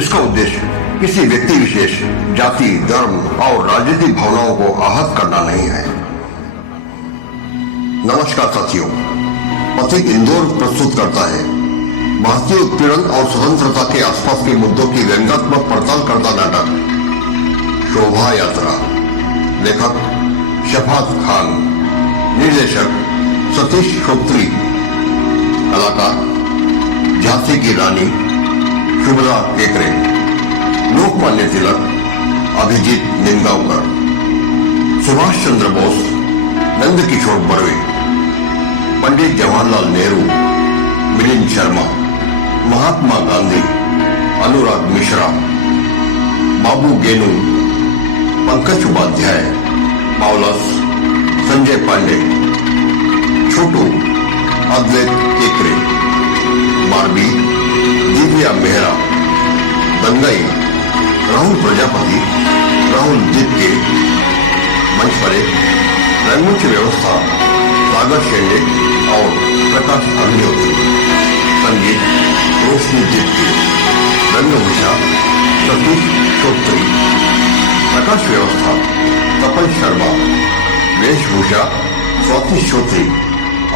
इसका उद्देश्य किसी व्यक्ति विशेष, जाति, धर्म और राजनीतिक भावनाओं को आहत करना नहीं है। नमस्कार साथियों, पथिक इंदौर प्रस्तुत करता है भारतीय उत्पीड़न और स्वतंत्रता के आसपास के मुद्दों की व्यंग्यात्मक पड़ताल करता नाटक शोभा यात्रा। लेखक शफात खान, निर्देशक सतीश श्रोत्री, कलाकार झांसी की रानी शुभदा केकरे, लोकमान्य तिलक, अभिजीत निंगावकर, सुभाष चंद्र बोस, नंद किशोर बर्वे, पंडित जवाहरलाल नेहरू, मिलिंद शर्मा, महात्मा गांधी, अनुराग मिश्रा, बाबू गेनू, पंकज उपाध्याय, पावलस, संजय पांडे, छोटू, अद्वैत केकरे, बारबी, दिव्या मेहरा, दंगई, राहुल प्रजापति, राहुल जितके, मंच पर एक रंगमंच व्यवस्था सागर शेंडे और प्रकाश अग्निहोत्री, संगीत रोशनी जितके, रंगभूषा सतीश श्रोत्री, प्रकाश व्यवस्था कपिल शर्मा, वेशभूषा स्वाति श्रोत्री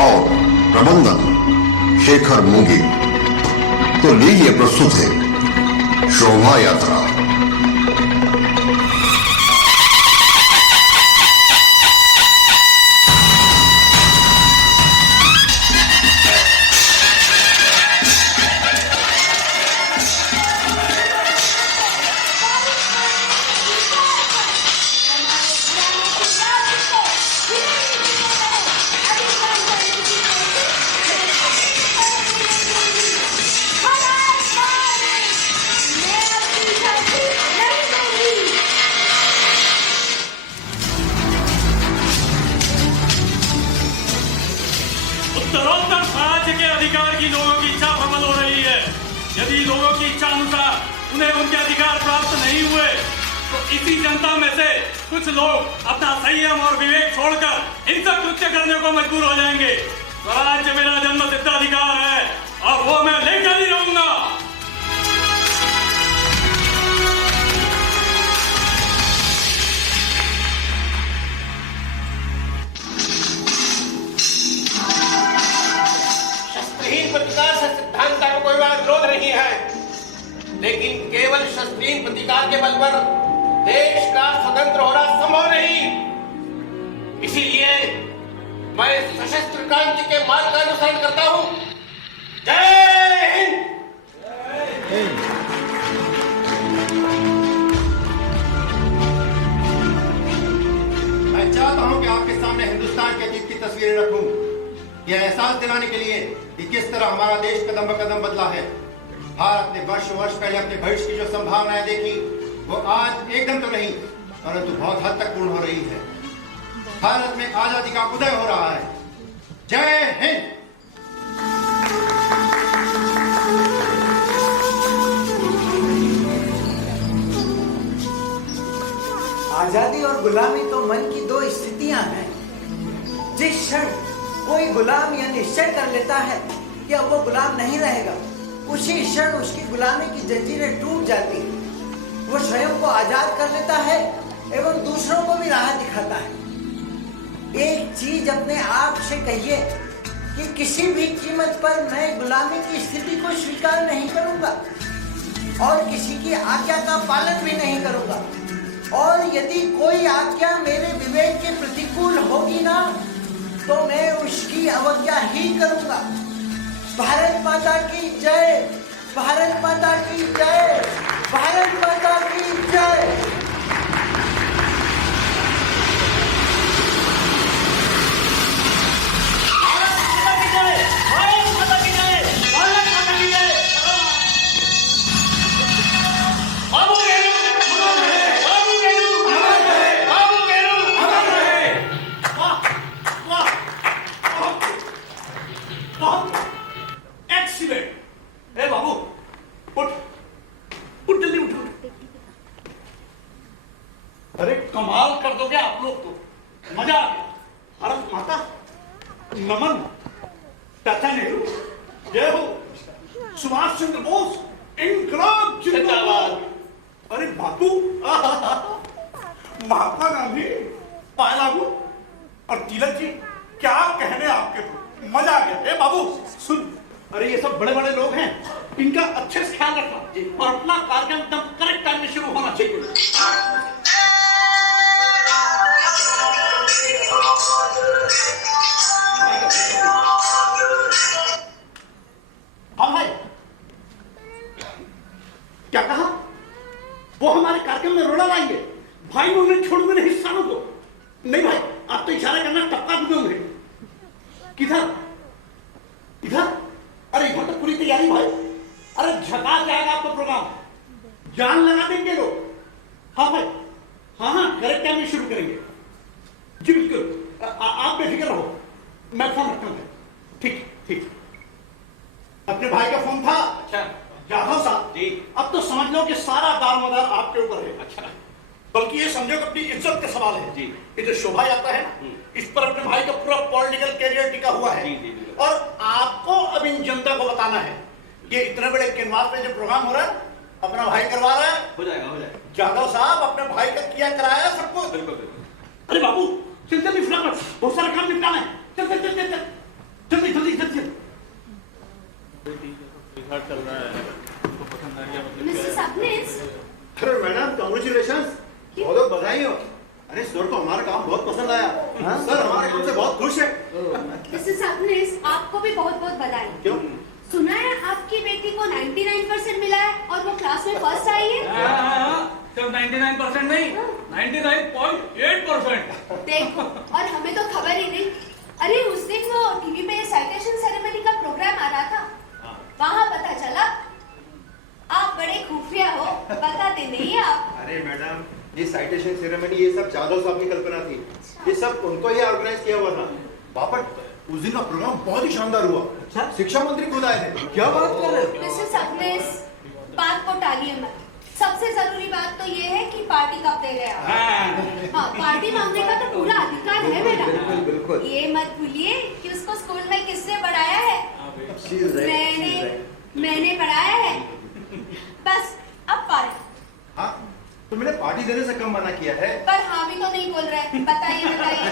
और प्रबंधन शेखर मूंगी। तो लीजिए प्रस्तुत है शोभा यात्रा। उत्तरोत्तर स्वराज्य के अधिकार की लोगों की इच्छा प्रबल हो रही है। यदि लोगों की इच्छा अनुसार उन्हें उनके अधिकार प्राप्त नहीं हुए तो इसी जनता में से कुछ लोग अपना संयम और विवेक छोड़कर हिंसक कृत्य करने को मजबूर हो जाएंगे। स्वराज्य मेरा जन्मसिद्ध अधिकार है और वो मैं लेकर ही रहूंगा। प्रतिकार से सिद्धांत का कोई विरोध नहीं है, लेकिन केवल शस्त्रीय प्रतिकार के बल पर देश का स्वतंत्र होना संभव नहीं। इसीलिए मैं सशस्त्र क्रांति के मार्ग का अनुसरण करता हूं। जय हिंद। मैं चाहता हूं कि आपके सामने हिंदुस्तान के अतीत की तस्वीरें रखूं, यह एहसास दिलाने के लिए कि किस तरह हमारा देश कदम ब कदम बदला है। भारत ने वर्षों वर्ष पहले अपने भविष्य की जो संभावनाएं देखी वो आज एकदम तो नहीं परंतु बहुत हद तक पूर्ण हो रही है। भारत में आजादी का उदय हो रहा है। जय हिंद। आजादी और गुलामी तो मन की दो स्थितियां हैं। जिस क्षण कोई गुलाम यह निश्चय कर लेता है कि अब वो गुलाम नहीं रहेगा, उसी क्षण उसकी गुलामी की जंजीरें टूट जाती हैं। वो स्वयं को आजाद कर लेता है एवं दूसरों चीज अपने आप से कहिए कि किसी भी कीमत पर मैं गुलामी की स्थिति को स्वीकार नहीं करूंगा और किसी की आज्ञा का पालन भी नहीं करूंगा। और यदि कोई आज्ञा मेरे विवेक के प्रतिकूल होगी ना तो मैं उसकी अवज्ञा ही करूंगा। भारत माता की जय, भारत माता की जय, भारत माता की जय। अरे कमाल कर दोगे आप लोग तो, मजा आ गया। भारत माता नमन, चाचा नेहरू जय हो, सुभाष चंद्र बोस इनकलाब जिंदाबाद। अरे बापू महात्मा गांधी पायलागू और तिलक जी, क्या कहने आपके तो, मजा आ गया। ए बाबू सुन, अरे ये सब बड़े बड़े लोग हैं, इनका अच्छे से ख्याल रखना और अपना कार्यक्रम एकदम करेक्ट टाइम में शुरू होना चाहिए। हाँ भाई, क्या कहा? वो हमारे कार्यक्रम में रोड़ा लाएंगे? भाई उन्हें छोड़ूंगे नहीं सालों को। नहीं भाई, आप तो इशारा करना टपका दूंगे। किधर इधर? अरे इधर तो पूरी तैयारी भाई। अरे झका जाएगा आपका प्रोग्राम, जान लगा देंगे लोग। हाँ भाई, हाँ करेक्ट टाइम में शुरू करेंगे जी, बिल्कुल। आप बेफिक्र रहो, मैं फोन रखता हूँ। ठीक ठीक। अपने भाई का फोन था? अच्छा यादव साहब जी, अब तो समझ लो कि सारा दारोमदार आपके ऊपर है। अच्छा, बल्कि ये समझो कि अपनी इज्जत का सवाल है जी। ये जो शोभा यात्रा है इस पर अपने भाई का पूरा पॉलिटिकल कैरियर टिका हुआ है जी, जी। और आपको अब इन जनता को बताना है कि इतने बड़े कैनवास पे जो प्रोग्राम हो रहा है अपना भाई करवा रहा है। हो जाएगा, हो जाएगा। यादव साहब अपने भाई का किया कराया सबको। बिल्कुल बिल्कुल। अरे बाबू चल जल्दी फटाफट, बहुत सारा काम निपटाना है। चल चल चल चल जल्दी जल्दी जल्दी। चल रहा है, तो पसंद आ गया मतलब। मिसेस अग्निस, अरे मैडम कांग्रेचुलेशंस, बहुत बहुत बधाई हो। अरे सर को हमारा काम बहुत पसंद आया। सर हमारे काम से बहुत खुश है। मिसेस अग्निस, आपको भी बहुत बहुत बधाई। क्यों? सुना है आपकी बेटी को 99% मिला है और वो क्लास में फर्स्ट आई है। सिर्फ 99% नहीं, 99.8%। देखो, और हमें तो खबर ही नहीं। अरे उस दिन वो टीवी पे साइटेशन सेरेमनी का प्रोग्राम आ रहा था, वहाँ पता चला आप बड़े खुफिया हो, बताते नहीं आप। अरे मैडम, ये साइटेशन सेरेमनी ये सब जादव साहब की कल्पना थी। ये सब उनको ही ऑर्गेनाइज किया हुआ था। बापट, उस दिन का प्रोग्राम बहुत ही शानदार हुआ। अच्छा? शिक्षा मंत्री खुद आए थे। क्या बात कर रहे हो? मिसेस अग्निस, बात को टालिए मत। सबसे जरूरी बात तो ये है कि पार्टी कब दे गया। हाँ, पार्टी मांगने का तो पूरा अधिकार है मेरा। बिल्कुल। ये मत भूलिए कि उसको स्कूल में किसने पढ़ाया है। मैंने पढ़ाया है। बस अब पार्टी। हाँ, तो मैंने पार्टी देने से कम मना किया है। पर हाँ भी तो नहीं बोल रहे। बताइए बताइए।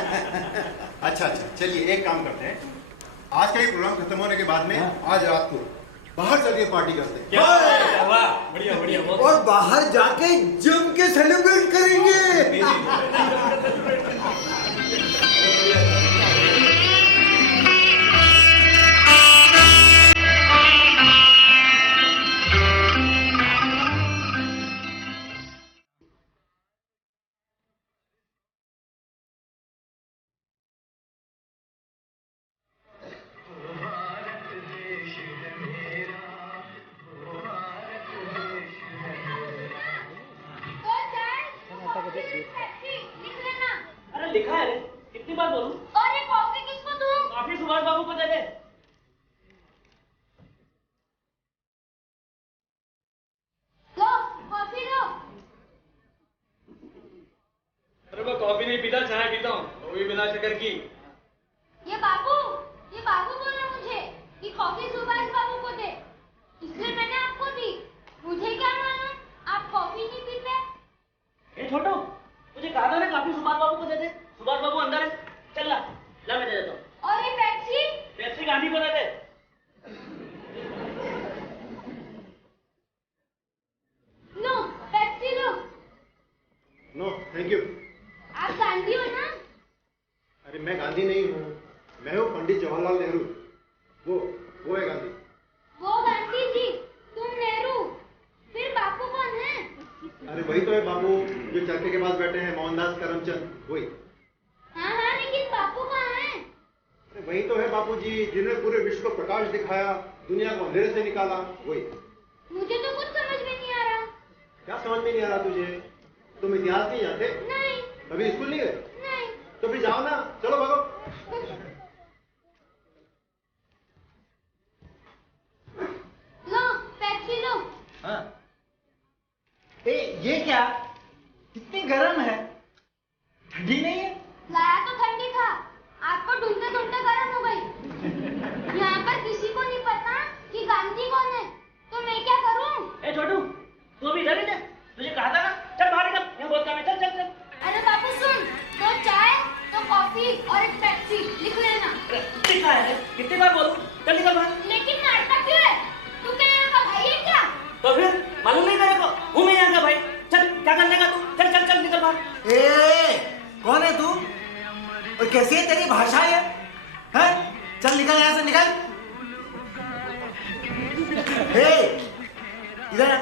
अच्छा अच्छा, चलिए एक काम करते हैं, आज का ये प्रोग्राम खत्म होने के बाद में आज रात को बाहर चलिए पार्टी करते हैं। क्या वाह, बढ़िया बढ़िया। और बाहर जाके जम के सेलिब्रेट करेंगे। अरे लिखा है रे, कितनी बार बोलूं? और ये कॉफी किसको दूं? काफी सुभाष बाबू को दे दे। लो, कॉफी लो। अरे मैं कॉफी नहीं पीता, चाय पीता हूँ, वो भी बिना शक्कर की। ये बाबू बोल रहे मुझे कि कॉफी सुभाष बाबू को दे, इसलिए मैंने आपको दी। मुझे क्या मालूम आप कॉफी नहीं पीते। ए छोटू, मुझे कहा था ना काफी सुभाष बाबू को दे दे। सुभाष बाबू अंदर है, चल ला। ला मैं दे देता हूँ। और ये पेप्सी? पेप्सी गांधी को दे दे। लो पेप्सी लो। No thank you. आप गांधी हो ना? अरे मैं गांधी नहीं हूँ, मैं हूँ पंडित जवाहरलाल नेहरू। वो है गांधी। वो गांधी जी, तुम नेहरू, फिर बापू कौन है? अरे वही तो है बापू जो चरखे के पास बैठे हैं, मोहनदास करमचंद, वही। हाँ हाँ, लेकिन बापू कहाँ है? अरे वही तो है बापू जी जिन्होंने पूरे विश्व को प्रकाश दिखाया, दुनिया को अंधेरे से निकाला, वही। मुझे तो कुछ समझ में नहीं आ रहा। क्या समझ में नहीं आ रहा तुझे? तुम इतिहास नहीं जानते? नहीं अभी स्कूल नहीं गए? नहीं। तो फिर जाओ ना, चलो भागो। लो पेप्सी लो। हाँ। ये क्या? कितनी गर्म है? ठंडी नहीं है? लाया तो ठंडी था, आपको ढूंढते ढूंढते गर्म हो गई। यहाँ पर किसी को नहीं पता कि गांधी कौन है, तो मैं क्या करूँ? ए छोटू, तू अभी इधर ही थे? तुझे कहा था ना, चल बाहर निकल, यहाँ बहुत काम है, चल चल चल। अरे बापू सुन, 2 चाय, 2 कॉफी और 1 पेप्सी लिख लेना। लिखा है, कितनी बार बोलूं? चल निकल बाहर। लेकिन नाटक क्यों है? तू क्या यहाँ का भाई है क्या? तो फिर मालूम नहीं तेरे को, हूँ मैं यहाँ का भाई। चल, क्या कर लेगा तू? चल चल चल निकल बाहर। ए, कौन है तू? और कैसी है तेरी भाषा है? हैं? चल निकल यहाँ से, निकल। इधर आ।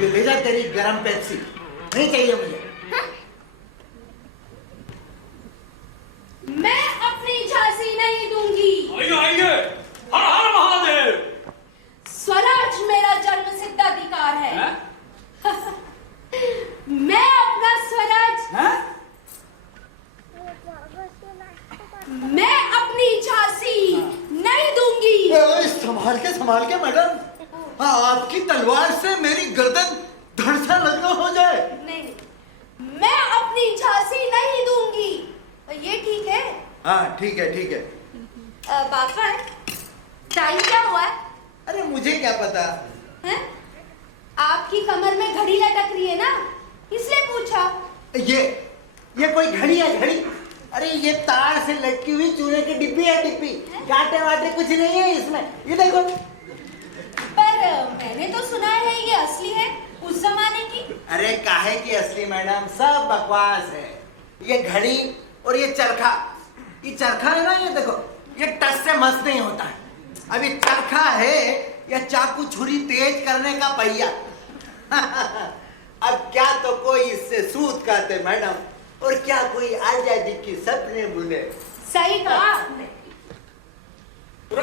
ये ले जा तेरी गरम पेप्सी, नहीं चाहिए मुझे। मैं अपनी झांसी नहीं दूंगी। आइए आइए, हर हर महादेव। स्वराज मेरा जन्म सिद्ध अधिकार है। हैं? मैं अपना स्वराज, हैं? मैं अपनी झांसी नहीं दूंगी। संभाल के मैडम, आपकी तलवार से मेरी गर्दन धड़ सा लगना हो जाए। नहीं, मैं अपनी झांसी नहीं दूंगी। ये ठीक है? हाँ ठीक है ठीक है। बापा, टाइम क्या हुआ है? अरे मुझे क्या पता। हैं? आपकी कमर में घड़ी लटक रही है ना, इसलिए पूछा। ये कोई घड़ी है? घड़ी? अरे ये तार से लटकी हुई चूने की डिब्बी है, डिब्बी। कांटे वाटे कुछ नहीं है इसमें, ये देखो। पर मैंने तो सुना है ये असली है, उस जमाने की। अरे काहे की असली मैडम, सब बकवास है। ये घड़ी और ये चरखा है ना, ये देखो, ये टच से मस नहीं होता है। अभी चरखा है या चाकू छुरी तेज करने का पहिया। अब क्या तो कोई इससे सूत काटे मैडम, और क्या कोई आजादी की सपने बुने। सही कहा आपने। और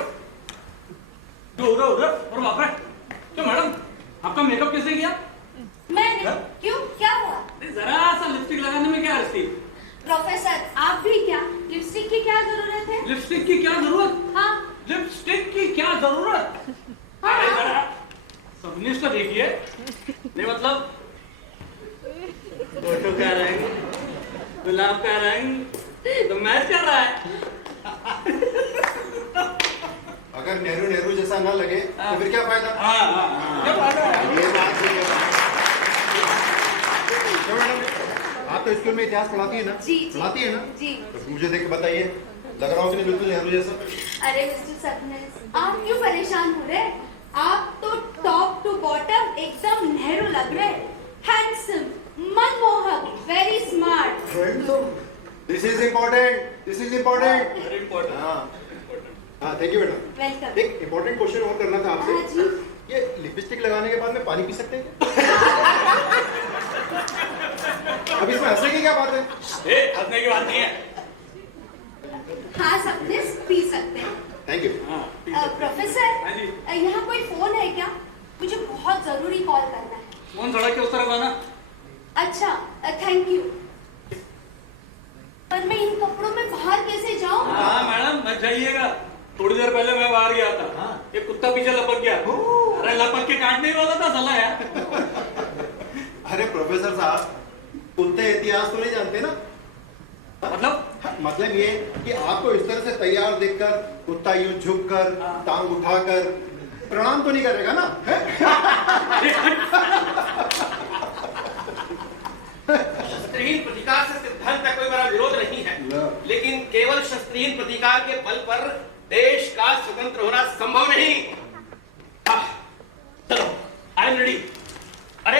बाप रे, तो मैडम आपका मेकअप कैसे किया? मैंने? क्यों, क्या हुआ? जरा सा लिपस्टिक लगाने में क्या हर्ष थी? प्रोफेसर आप भी क्या, लिपस्टिक की क्या जरूरत है? लिपस्टिक की क्या जरूरत? हाँ लिपस्टिक की क्या जरूरत? हाँ। अरे जरा सबने तो देखिए, नहीं मतलब फोटो का रंग, गुलाब का रंग तो मैच कर रहा है। अगर नेहरू नेहरू जैसा ना लगे तो फिर क्या फायदा? क्या फायदा है? ये बात ठीक है। तो मैडम आप तो स्कूल में इतिहास पढ़ाती है ना? जी पढ़ाती है ना? जी। तो मुझे देख के बताइए, लग रहा हूँ कि नहीं बिल्कुल नेहरू जैसा? अरे मिस्टर सतनेस, आप क्यों परेशान हो रहे? आप तो टॉप टू बॉटम एकदम नेहरू लग रहे। हैंडसम, मनमोहक, very smart. This is important, this is important. Very important. हाँ थैंक यू मैडम। वेलकम। एक इम्पोर्टेंट क्वेश्चन और करना था हाँ आपसे। जी। ये लिपस्टिक लगाने के बाद में पानी पी सकते हैं? अब इसमें हंसने की क्या बात है? हंसने की बात नहीं है। हाँ सतनेस, पी सकते हैं। Thank you. प्रोफेसर, हाँ जी। यहाँ कोई फोन है क्या? मुझे बहुत जरूरी कॉल करना है। फोन सड़क के उस तरफ आना। अच्छा, थैंक यू। पर मैं इन कपड़ों में बाहर कैसे जाऊँ? हाँ मैडम मत जाइएगा, थोड़ी देर पहले मैं बाहर गया था। ये कुत्ता पीछे लपक गया। अरे लपक के काटने वाला था साला यार। अरे प्रोफेसर साहब, कुत्ते इतिहास तो नहीं जानते ना? मतलब ये कि आपको इस तरह से तैयार देखकर कुत्ता यूं झुककर टांग उठाकर प्रणाम तो नहीं करेगा ना? शस्त्रहीन प्रतिकार से सिद्धांत का कोई बड़ा विरोध नहीं है। लेकिन केवल शस्त्रहीन प्रतिकार के बल पर देश का स्वतंत्र होना संभव नहीं। चलो, आई एम रेडी। अरे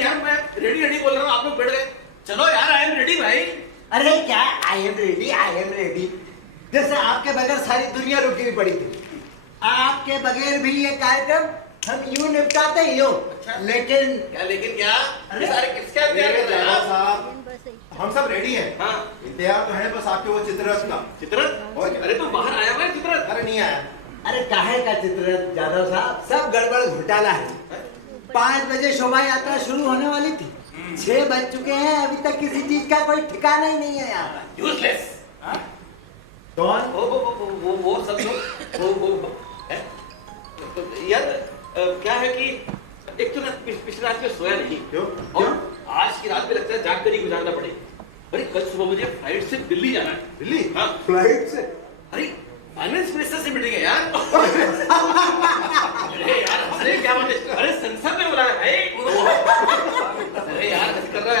यार, मैं रेडी बोल रहा हूँ, आप लोग बैठ गए। चलो यार, आई एम रेडी भाई। अरे क्या आई एम रेडी, जैसे आपके बगैर सारी दुनिया रुकी हुई पड़ी थी। आपके बगैर भी ये कार्यक्रम हम यूं निपटाते ही हो। लेकिन क्या अरे सारे किसका इंतजार कर रहे हैं आप? साहब, हम सब रेडी हैं। हाँ, इंतजार तो है, बस आपके वो चित्ररथ का। चित्ररथ? अरे तो बाहर आया हुआ है चित्ररथ। अरे नहीं आया। अरे काहे का चित्ररथ यादव साहब, सब गड़बड़ घोटाला है। 5 बजे शोभा यात्रा शुरू होने वाली थी, 6 बज चुके हैं, अभी तक किसी चीज का कोई ठिकाना ही नहीं है यहाँ पर। यूजलेस। कौन? वो सब लोग यार, क्या है कि एक तो पिछली रात में सोया नहीं। क्यों? और आज की रात में लगता है जाग कर ही गुजारना पड़े। अरे कल सुबह मुझे फ्लाइट से दिल्ली जाना है। दिल्ली? हाँ, फ्लाइट से? अरे फाइनेंस मिनिस्टर से मीटिंग है यार। अरे यार, अरे क्या बात है? अरे संसद में बुलाया भाई। अरे यार, कैसे कर रहा है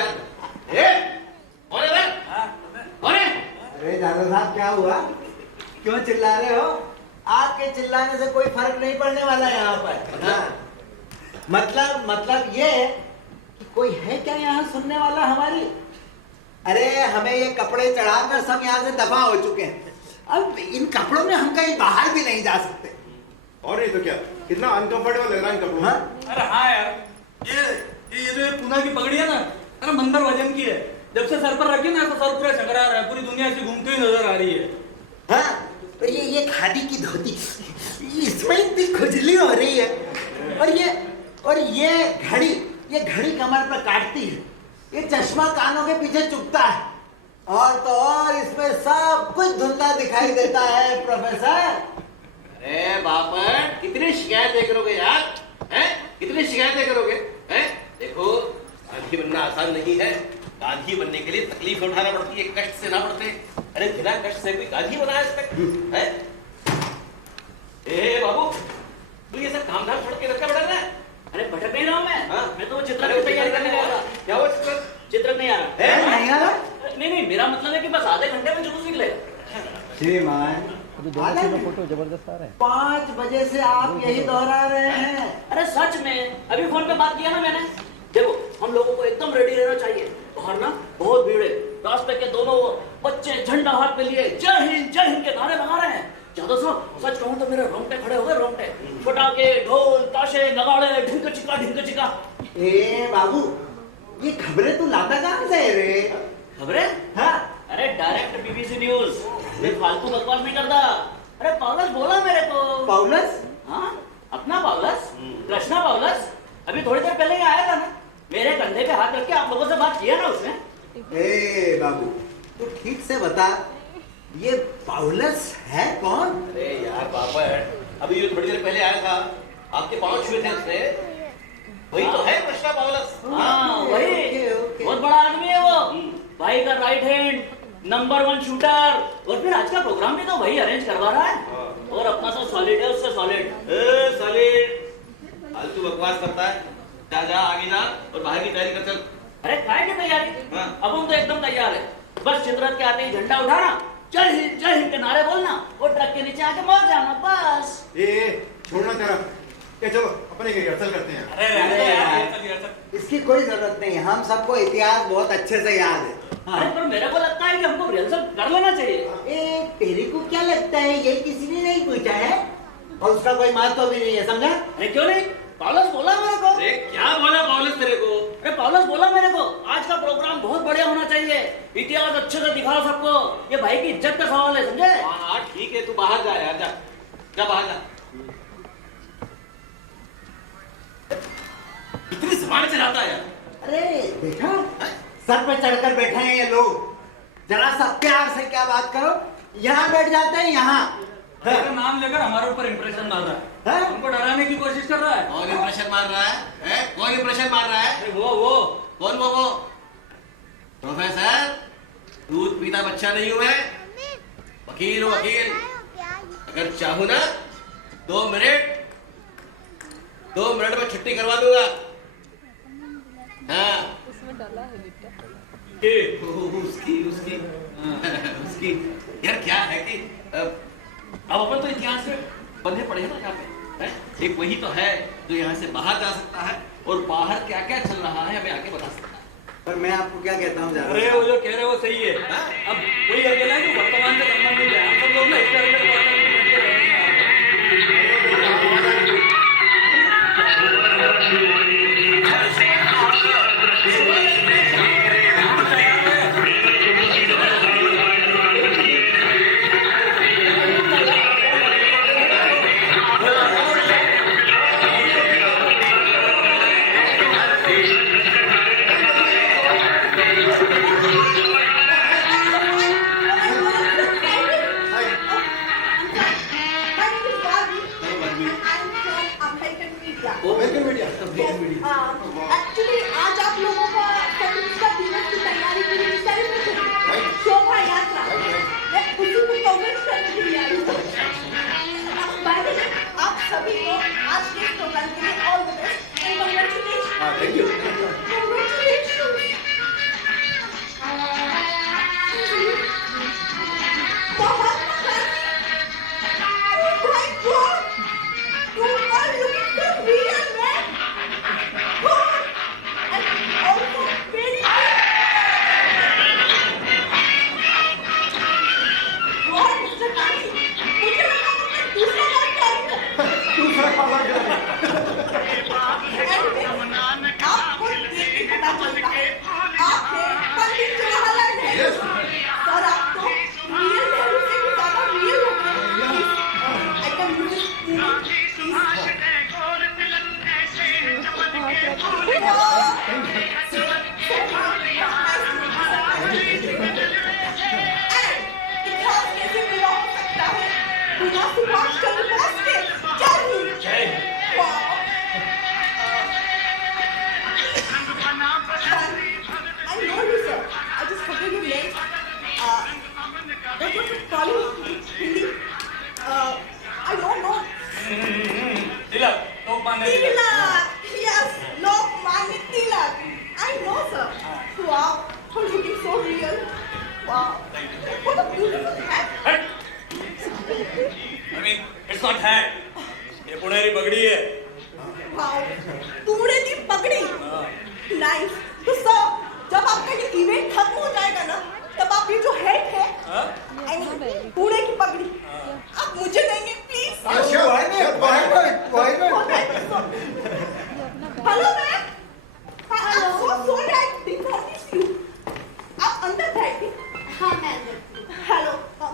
यार? और अरे यादव साहब, क्या हुआ? क्यों चिल्ला रहे हो? आपके चिल्लाने से कोई फर्क नहीं पड़ने वाला है यहाँ पर। हाँ। मतलब ये कि कोई है क्या यहाँ सुनने वाला हमारी? अरे हमें ये कपड़े चढ़ाकर सब यहाँ से दफा हो चुके हैं। अब इन कपड़ों में हम कहीं बाहर भी नहीं जा सकते। और नहीं तो क्या, कितना अनकंफर्टेबल लग रहा है इन कपड़ों में। हाँ? अरे हाँ यार, ये जो पूना की पगड़ी है ना, अरे मंदर वजन की है। जब से सर पर रखी ना तो सर पूरा चकरा रहा है, पूरी दुनिया ऐसी घूमती हुई नजर आ रही है। हाँ? तो ये खादी की धोती, इसमें इतनी खुजली हो रही है। और ये घड़ी कमर पर काटती है, ये चश्मा कानों के पीछे चुभता है, और तो और इसमें सब कुछ धुंधला दिखाई देता है प्रोफेसर। अरे बापट, कितनी शिकायतें करोगे यार? हैं? कितनी शिकायतें करोगे? हैं? देखो, गांधी बनना आसान नहीं है। गांधी बनने के लिए तकलीफ उठाना पड़ती है, कष्ट से ना पड़ते। अरे बिना कष्ट से कोई गांधी बना आज तक? हैं? ए बाबू, तू ये सब काम धाम छोड़ के रखा पड़ा है? अरे भटक नहीं रहा हूँ मैं। हाँ? मैं तो चित्ररथ की तैयारी करने गया था। क्या हुआ चित्ररथ? चित्ररथ नहीं आ रहा है? नहीं आ रहा? नहीं, मेरा मतलब है कि बस आधे घंटे में जुलूस निकलेगा। श्रीमान, 5 बजे से आप यही दोहरा रहे हैं। अरे सच में, अभी फोन पे बात किया ना मैंने। देखो, हम लोगों को एकदम रेडी रहना चाहिए। बाहर ना बहुत भीड़ है, रास्ते के दोनों बच्चे झंडा हाथ में लिए जय हिंद के नारे लगा रहे हैं। यादव साहब, सच कहूं तो मेरे रोंगटे खड़े हो गए, रोंगटे। पटाखे, ढोल, ताशे, नगाड़े, ढिंक चिका। ए बाबू, ये खबरें तू लाता कहाँ से है रे? खबरें? हाँ? अरे डायरेक्ट बीबीसी न्यूज। मैं फालतू बकवास नहीं करता। अरे पाउलस बोला मेरे को। पाउलस? हाँ, अपना पाउलस, कृष्णा पाउलस। अभी थोड़ी देर पहले ही आया था ना, मेरे कंधे पे हाथ रख के आप लोगों से बात किया ना उसने। ए बाबू, तू ठीक से बता, ये पाउलस है कौन? अरे यार बापट, अभी ये थोड़ी देर पहले आया था, आपके पांव छुए थे उसने। वही तो है कृष्णा पाउलस। हाँ, वही। ओके। बहुत बड़ा आदमी है वो, भाई का राइट हैंड, नंबर 1 शूटर। और फिर आज का प्रोग्राम भी तो वही अरेंज करवा रहा है। और अपना तो सॉलिड है, उससे सॉलिड। सॉलिड फालतू बकवास करता है। जा आगे जा और बाहर की तैयारी कर चल। अरे काय की तैयारी? हाँ। अब हम तो एकदम तैयार है। बस चित्ररथ के आते ही झंडा उठाना, जय हिंद के नारे बोलना, और ट्रक के नीचे आके मर जाना, बस। छोड़ना तेरा। क्या, चलो अपने रिहर्सल करते हैं। अरे यार, इसकी कोई जरूरत नहीं है, हम सबको इतिहास बहुत अच्छे से याद है। अरे पर मेरे को लगता है कि हमको रिहर्सल कर लेना चाहिए। ए, तेरे को क्या लगता है, ये किसी ने नहीं पूछा है और उसका कोई महत्व भी नहीं है, समझा? अरे क्यों नहीं, पाउलस बोला मेरे को। अरे क्या बोला पाउलस तेरे को? अरे पाउलस बोला मेरे को, आज का प्रोग्राम बहुत बढ़िया होना चाहिए, इतिहास अच्छे से दिखाओ सबको, ये भाई की इज्जत का सवाल है, समझे? हाँ ठीक है, तू बाहर जा यार, जा बाहर जा। इतनी जुबान चलाता है यार। अरे देखा, सर पे चढ़कर बैठे हैं ये लोग, जरा सा प्यार से क्या बात करो, यहाँ बैठ जाते हैं यहाँ। मेरा नाम लेकर हमारे ऊपर इंप्रेशन मार रहा है, हमको डराने की कोशिश कर रहा है। कौन इंप्रेशन मार रहा है? कौन इंप्रेशन मार रहा है? वो कौन वो? प्रोफेसर, दूध पीता बच्चा नहीं हूं मैं, वकील हूं वकील। अगर चाहूं ना 2 मिनट में छुट्टी करवा दूंगा। हाँ, उसकी उसकी उसकी यार क्या है कि अब अपन तो इतिहास में बंधे पड़े हैं ना यहाँ पे, हैं? एक वही तो है जो यहाँ से बाहर जा सकता है और बाहर क्या क्या चल रहा है हमें आके बता सकता है। पर मैं आपको क्या कहता हूँ अरे वो जो कह रहे हो वो सही है। अब वही अकेला है जो वर्तमान से संबंधित है। हम सब लोग ना हिस्टोरिकल एक्चुअली आज आप लोगों का स्वतंत्रता दिवस की तैयारी के लिए सेलिब्रेशन शोभा यात्रा मैं उसी को कवरेज करने के लिए आई हूँ। बाय द वे आप सभी को आज के प्रोग्राम के लिए all the best and congratulation. Thank you. I don't know. Tilak, Lokmanya Tilak. Tilak, yes, Lokmanya Tilak. I know, sir. Wow, you're looking so real. Wow, what a beautiful hat. I mean, it's not hat. ये पुणेरी पगड़ी है। Wow, पूरे की पगड़ी. Nice. तो sir, जब आपका ये इवेंट खत्म हो जाएगा ना, तब आप ये जो हेड है, I mean, पूरे की पगड़ी, आप मुझे देंगे, please. Hello ma'am, so glad to meet you. आप अंदर बैठिए. हाँ मैं अंदर। Hello,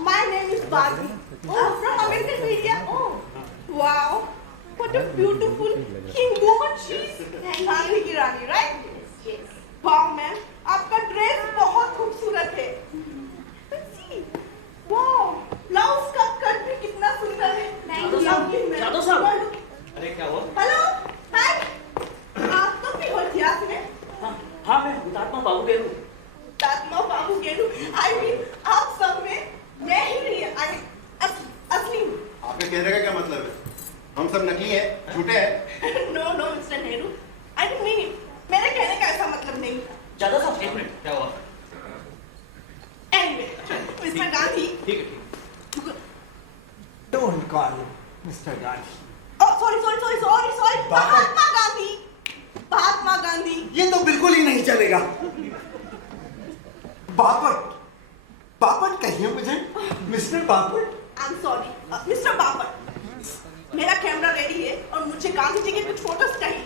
my name is Barbie. From American Media. Oh, wow, what a beautiful king woman she is. रानी की रानी, right? Yes. Wow, मैम, आपका ड्रेस बहुत खूबसूरत है. See, wow, ब्लाउज का कट भी कितना सुंदर है. Thank you. जादव साहब। अरे क्या हुआ? हेलो, हाय. आप तो भी हो इतिहास में. हाँ मैं हुतात्मा बाबू गेरू। हुतात्मा बाबू गेरू. I mean, आप सब में मैं ही नहीं है. I mean, असली हूँ. आपके कहने का क्या मतलब है? हम सब नकली हैं, झूठे हैं। No, no, Mr. Nehru. I didn't mean it. मेरे कहने का ऐसा मतलब नहीं था. जादव साहब एक मिनट। क्या हुआ? Anyway, Mr. Gandhi. ठीक है। Don't call him Mr. Gandhi. Oh, sorry. Mahatma Gandhi. Mahatma Gandhi. ये तो बिल्कुल ही नहीं चलेगा. बापट कहिए मुझे. Mister Bapat. I'm sorry, Mr. Bapat. मेरा कैमरा रेडी है और मुझे गांधी जी के कुछ फोटोज चाहिए.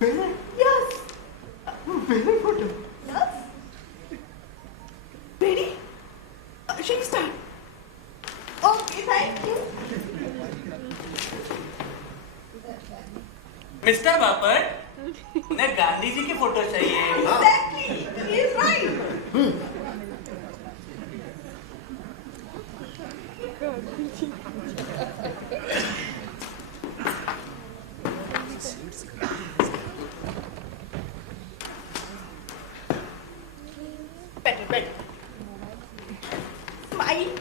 मेरे Yes. Photo. Yes. Ready? Shake start. Okay, thank you. Mister Bapat, उन्हें गांधी जी की फोटो चाहिए। Exactly. He is right. Better. Smile.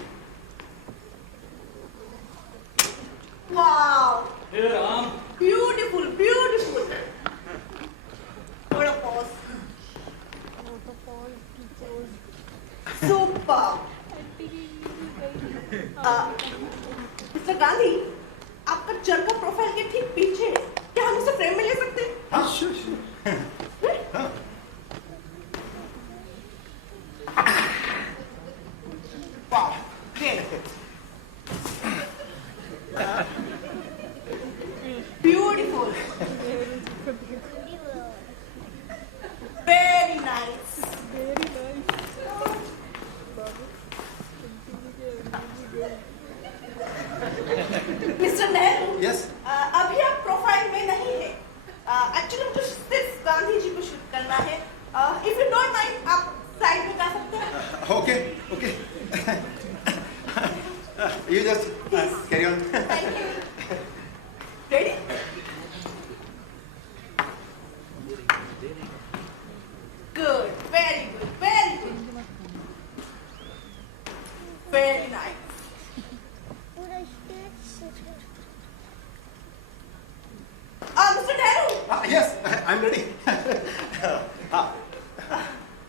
Wow. हे Ram, Beautiful. What a pose. Mister Gandhi, आपका चरखा प्रोफाइल के ठीक पीछे है। क्या हम उसे फ्रेम में ले सकते हैं? हाँ, श्योर। हाँ। वाह, beautiful, very nice. Mister Nehru, yes. अभी आप प्रोफाइल में नहीं है। एक्चुअली मुझे सिर्फ गांधी जी को शूट करना है। इफ यू डोंट माइंड, आप साइड में जा सकते हैं। Okay, okay. You just carry on. Thank you. Ready? Good. Very good. Very good. Very nice. Mr. Nehru. Yes, I'm ready.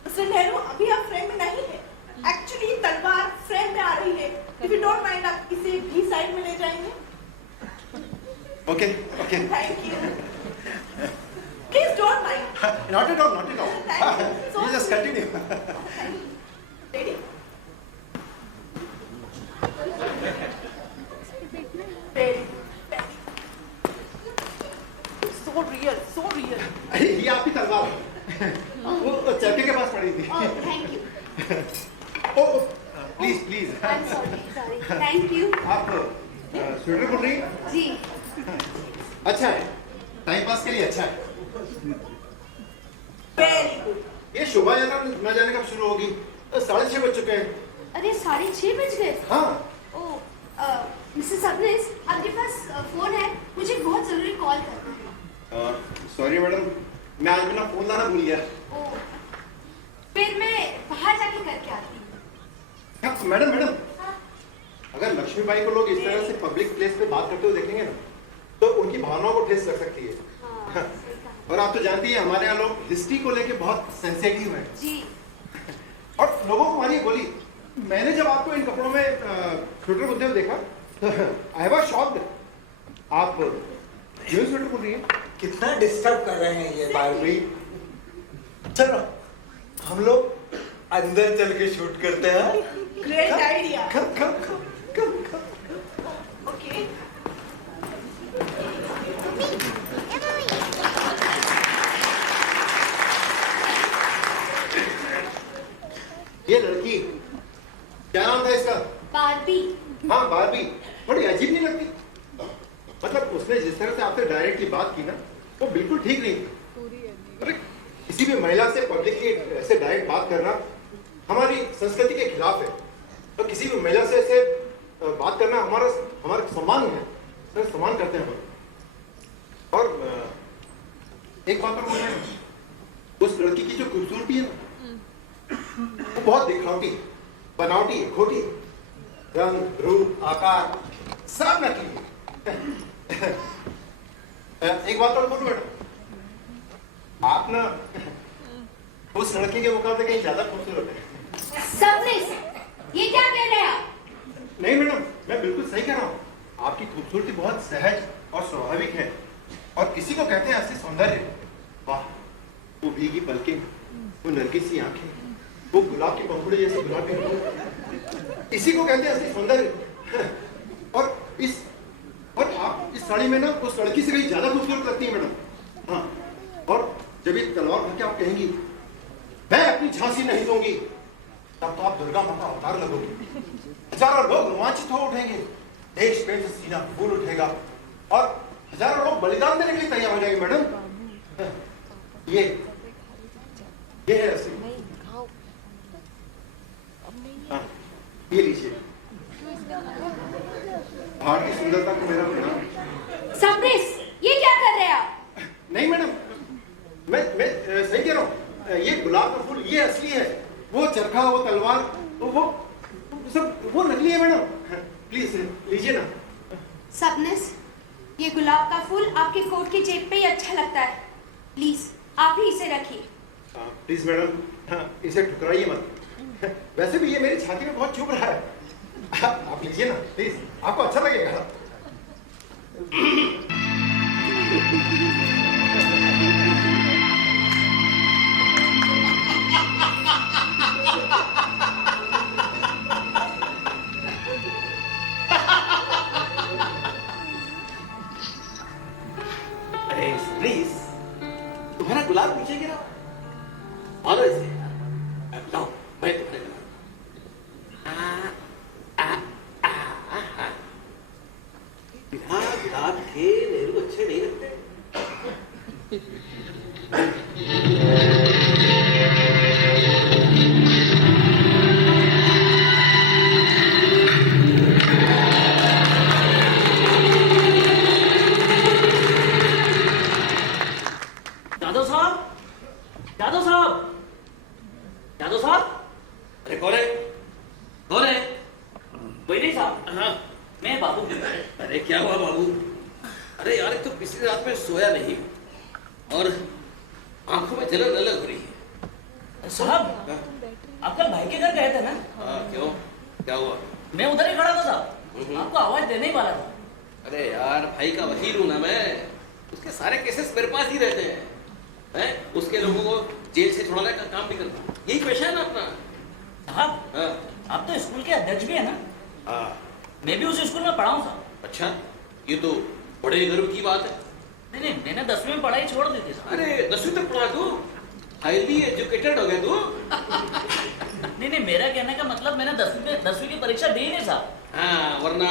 Mr. Nehru, अभी आप फ्रेम में नहीं है। एक्चुअली तलवार फ्रेम में आ रही है। If you don't mind, आप इसे भी साइड में ले जाएंगे। Okay, okay. Thank you. Please don't mind. Not at all, not at all. Thank you. So You just continue. Ready? Very good. So real, so real. ये आपकी तलवार है। वो चरखे के पास पड़ी थी। Oh, thank you. Oh, please please. I'm sorry, sorry. Thank you. आप स्वेटर बुन रही हैं? जी। अच्छा है, टाइम पास के लिए अच्छा है। Very good. ये शोभा यात्रा न जाने कब शुरू होगी? 6:30 बज चुके हैं। अरे 6:30 बज गए। हाँ। ओह, मिसेस सबनेस, आपके पास फोन है? मुझे बहुत जरूरी कॉल करना है। सॉरी मैडम, मैं आज अपना फोन लाना भूल गया। ओह, फिर मैं बाहर जाके करके आती हूँ। हाँ, मैडम मैडम, अगर लक्ष्मीबाई को लोग इस तरह से पब्लिक प्लेस पे बात करते हुए देखेंगे ना, तो उनकी भावनाओं को ठेस लग सकती है। हाँ, सही कहा। और आप तो जानती हैं हमारे यहाँ लोग हिस्ट्री को लेके बहुत सेंसिटिव हैं। जी। और लोगों को मानिए गोली, मैंने जब आपको इन कपड़ों में स्वेटर बुनते हुए देखा, आई वाज शॉक्ड। आप क्यों स्वेटर बुन रही हैं? कितना डिस्टर्ब कर रहे हैं ये बारबी। चलो हम लोग अंदर चल के शूट करते हैं। Great idea. come. Okay. ये लड़की, क्या नाम था इसका? बारबी। हाँ, बारबी। बड़ी अजीब नहीं लगती? मतलब उसने जिस तरह से आपसे डायरेक्टली बात की ना, वो बिल्कुल ठीक नहीं थी। अरे किसी भी महिला से पब्लिकली ऐसे डायरेक्ट बात करना हमारी संस्कृति के खिलाफ है। तो किसी भी महिला से ऐसे बात करना हमारा सम्मान है, सर सम्मान करते हैं हम। और एक बात और बोल रहे हैं, उस लड़की की जो खूबसूरती है ना, वो बहुत दिखावटी, बनावटी, खोटी, रंग रूप आकार सब नकली है। एक बात और बोलूं मैडम, आप ना उस लड़की के मुकाबले कहीं ज्यादा खूबसूरत है। सबनेस, ये क्या कह रहे हैं आप? नहीं मैडम, मैं बिल्कुल सही कह रहा हूँ। आपकी खूबसूरती बहुत सहज और स्वाभाविक है, और किसी को कहते हैं असली सौंदर्य। वाह, वो भीगी पलकें, वो नरगिसी आंखें, वो गुलाब की पंखुड़ी जैसे गुलाबी होंठ, इसी को कहते हैं असली सौंदर्य। और आप इस साड़ी में ना उस लड़की से कहीं ज्यादा खूबसूरत लगती है मैडम। हाँ, और जब ये तलवार उठा के आप कहेंगी मैं अपनी झांसी नहीं दूंगी, तब तो आप दुर्गा मां का अवतार लगोगे। हजारों लोग रोमांचित हो उठेंगे, देश प्रेम से सीना फूल उठेगा, और हजारों लोग बलिदान देने के लिए तैयार हो जाएंगे मैडम। ये है असली। हाँ, ये लीजिए। भारत की सुंदरता को मेरा प्रणाम। सबनेस, ये क्या कर रहे हैं आप? नहीं मैडम, मैं सही कह रहा हूँ। ये गुलाब का फूल ये असली है, वो चरखा, वो तलवार, वो सब वो नकली है मैडम। प्लीज लीजिए ना। सबनेस, ये गुलाब का फूल आपके कोट की जेब पे ही अच्छा लगता है। प्लीज आप ही इसे रखिए। प्लीज मैडम, हाँ, इसे ठुकराइए मत। वैसे भी ये मेरी छाती में बहुत चुभ रहा है। आप लीजिए ना प्लीज, आपको अच्छा लगेगा। प्लीज, तुम्हारा गुलाब नीचे गिरा और ऐसे लाओ, मैं तुम्हारे गुलाब गुलाब के नेहरू अच्छे नहीं लगते। यादव साहब, यादव साहब, यादव साहब। अरे कौन है? कौन है? वही नहीं साहब, हाँ, मैं बाबू। अरे क्या हुआ बाबू? अरे यार, एक तो पिछली रात में सोया नहीं और आंखों में जलन अलग हो रही है। साहब, आप कल भाई के घर गए थे ना? हाँ, क्यों? क्या हुआ? मैं उधर ही खड़ा था साहब, आपको आवाज देने ही वाला था। अरे यार, भाई का वकील हूं ना मैं, उसके सारे केसेस मेरे पास ही रहते हैं। उसके लोगों को जेल से छुड़ाने का काम भी करता, यही पेशा है ना अपना। साहब, हाँ, आप तो स्कूल के अध्यक्ष भी है ना? हाँ। मैं भी उस स्कूल में पढ़ा हूँ साहब। अच्छा, ये तो बड़े गर्व की बात है। नहीं नहीं, मैंने 10वीं में पढ़ाई छोड़ दी थी साहब। अरे 10वीं तक पढ़ा तू? हाईली एजुकेटेड हो गया तू? नहीं नहीं, मेरा कहने का मतलब मैंने 10वीं की परीक्षा दी नहीं साहब। हाँ, वरना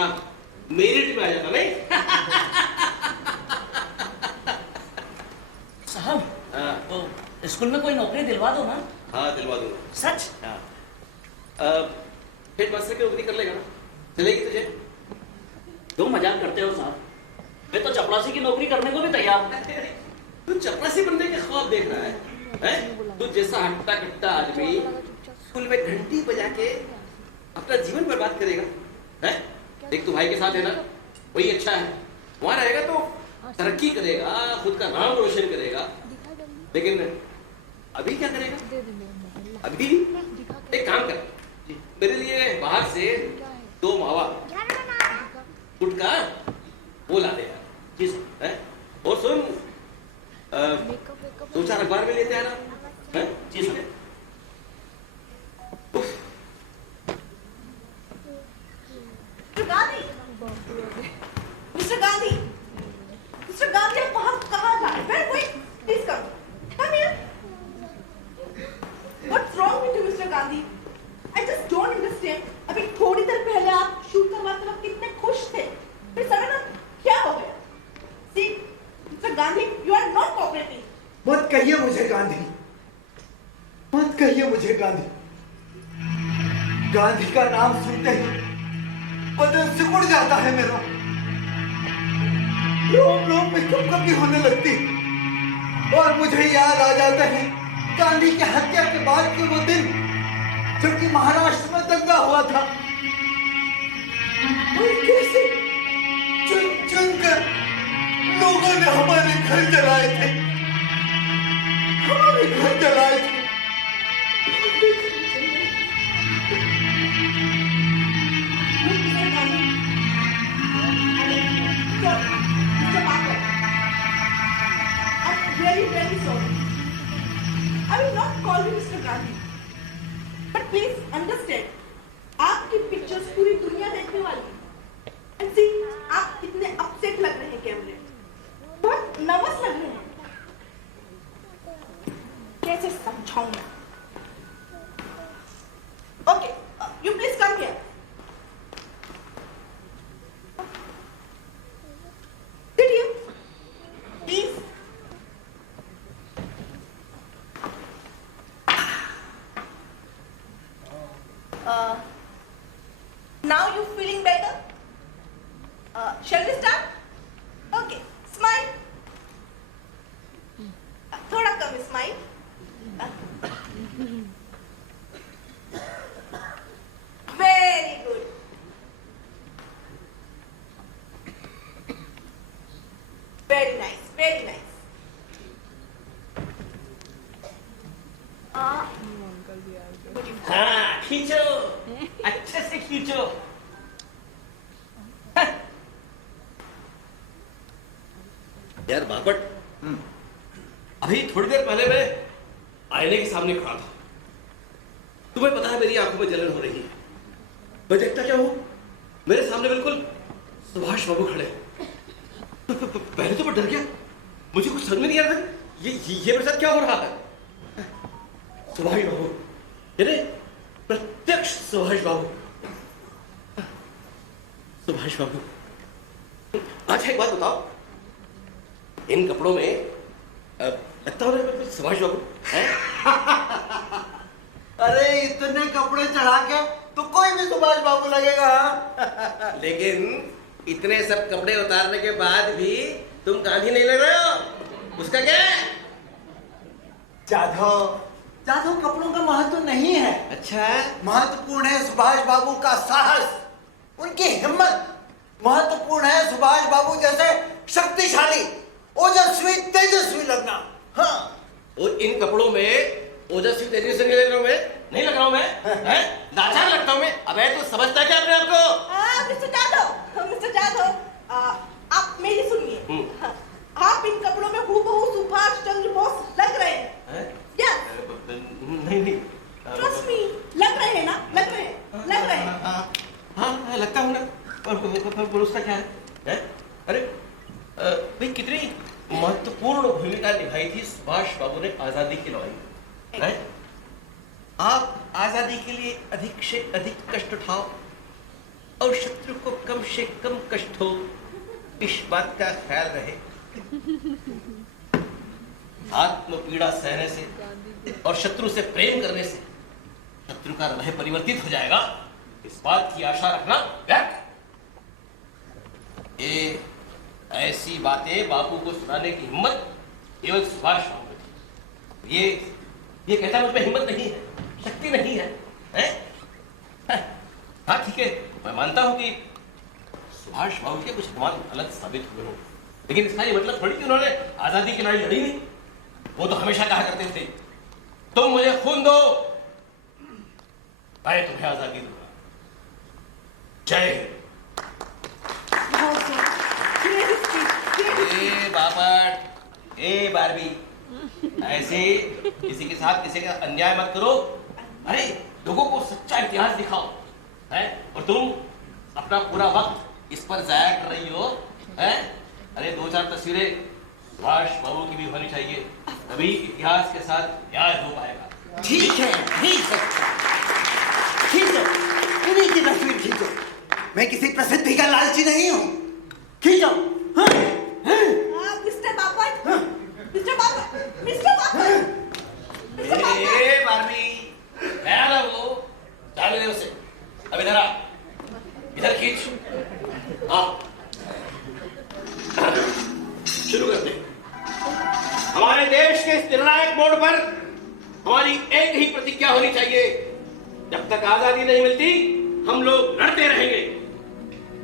मेरिट में आ जाता नहीं। साहब, हाँ, तो स्कूल में कोई नौकरी दिलवा दो ना। हाँ, दिलवा दूंगा। सच? हाँ, हेडमास्टर की नौकरी कर लेगा ना? चलेगी तुझे? क्यों मजाक करते हो साहब? मैं तो चपरासी की नौकरी करने को भी तैयार हूँ। तू चपरासी बनने के ख्वाब देख रहा है? तू जैसा हट्टा कट्टा आदमी स्कूल में घंटी बजा के अपना जीवन बर्बाद करेगा? देख, तू भाई के साथ है ना, वही अच्छा है। वहां रहेगा तो तरक्की करेगा, खुद का नाम रोशन करेगा। लेकिन अभी क्या करेगा? अभी एक काम कर, मेरे लिए बाहर से 2 मावा गुटका वो ला दे यार। जी सर। और सुन, 2-4 अखबार में लेते हैं ना? जी sir. Mister Gandhi, mister Gandhi, आप वहां कहाँ जा रहे हैं? Where going? Please come. Come here. What's wrong with you, Mr. Gandhi? I just don't understand. अभी थोड़ी देर पहले आप शूट करवाते वक्त कितने खुश थे, फिर सडन क्या हो गया? See, Mr. Gandhi, you are not cooperating. मत कहिए मुझे गांधी, मत कहिए मुझे गांधी। गांधी का नाम सुनते ही बदन सिकुड़ जाता है मेरा, रोम रोम में कंपकपी होने लगती और मुझे याद आ जाते हैं गांधी की हत्या के बाद के वो दिन जबकि महाराष्ट्र में दंगा हुआ था। और कैसे चुन चुन कर लोगों ने हमारे घर जलाए थे, हमारे घर जलाए थे। Mr. Gandhi, Mr. Parker, I'm really, really sorry. I will not call you Mr. Gandhi. But please understand, आपकी पिक्चर्स पूरी दुनिया देखने वाली है। And see, आप कितने अपसेट लग रहे हैं कैमरे, बहुत नर्वस लग रहे हैं। कैसे समझाऊं मैं? Okay, you please come here. Sit here, please. Now you feeling better? Shall we start? Okay, smile. थोड़ा कम smile. Very good. Very nice, very nice. हाँ, खींचो, अच्छे से खींचो। यार बापट, अभी थोड़ी देर पहले मैं आईने के सामने खड़ा था। तुम्हें पता है मेरी आंखों में जलन हो रही है। मैं देखता क्या हूं, मेरे सामने बिल्कुल सुभाष बाबू खड़े। पहले तो मैं डर गया, मुझे कुछ समझ में नहीं आ रहा ये मेरे साथ क्या हो रहा है। सुभाष बाबू, यानी प्रत्यक्ष सुभाष बाबू। सुभाष बाबू, अच्छा एक बात बताओ, इन कपड़ों में लगता हो रहा है सुभाष बाबू है? अरे इतने कपड़े चढ़ा के तो कोई भी सुभाष बाबू लगेगा। लेकिन इतने सब कपड़े उतारने के बाद भी तुम गांधी नहीं लग रहे हो, उसका क्या है? जाधव कपड़ों का महत्व नहीं है। अच्छा, महत्वपूर्ण है सुभाष बाबू का साहस, उनकी हिम्मत। महत्वपूर्ण है सुभाष बाबू जैसे शक्तिशाली, ओजस्वी, तेजस्वी लगना। हाँ, और इन कपड़ों में ओजस्वी तेजस्वी नहीं लग रहा हूं मैं, हैं? लाचार लगता हूं मैं। अबे तू समझता क्या अपने आप को? मिस्टर जाधव, आप मेरी सुनिए। आप इन कपड़ों में हूबहू सुभाष चंद्र बोस लग रहे हैं। नहीं, ट्रस्ट मी, लग रहे हैं ना? लग रहे हैं। हाँ, लगता हूं ना। और उसका क्या है? अरे भाई, कितनी महत्वपूर्ण भूमिका निभाई थी सुभाष बाबू ने आजादी की लड़ाई में। आप आजादी के लिए अधिक से अधिक कष्ट उठाओ और शत्रु को कम से कम कष्ट हो, इस बात का ख्याल रहे। आत्म पीड़ा सहने से और शत्रु से प्रेम करने से शत्रु का हृदय परिवर्तित हो जाएगा, इस बात की आशा रखना व्यर्थ। ये ऐसी बातें बापू को सुनाने की हिम्मत केवल सुभाष बाबू को थी। ये कहता मुझ में हिम्मत नहीं है, शक्ति नहीं है, हैं? हाँ ठीक है, मैं मानता हूं कि सुभाष बाबू के कुछ अनुमान गलत साबित हुए हों, लेकिन इसका ये मतलब थोड़ी कि उन्होंने आजादी की लड़ाई लड़ी नहीं। वो तो हमेशा कहा करते थे, तुम मुझे खून दो, मैं तुम्हें आजादी दूंगा। जय हिंद। ए बापट, ए बारबी, ऐसे किसी के साथ किसी का अन्याय मत करो। अरे लोगों को सच्चा इतिहास दिखाओ, है? और तुम अपना पूरा वक्त इस पर जाया कर रही हो, है? अरे 2-4 तस्वीरें सुभाष बाबू की भी होनी चाहिए, तभी इतिहास के साथ न्याय हो पाएगा। ठीक है, उन्हीं की तस्वीर खींचो। मैं किसी प्रसिद्धि का लालची नहीं हूँ। खींचो। ए बारबी, नया ना वो, जाने दे उसे। अब इधर आ, इधर खींच। हाँ, शुरू करते हैं। हमारे देश के इस निर्णायक मोड़ पर हमारी एक ही प्रतिज्ञा होनी चाहिए, जब तक आजादी नहीं मिलती हम लोग लड़ते रहेंगे।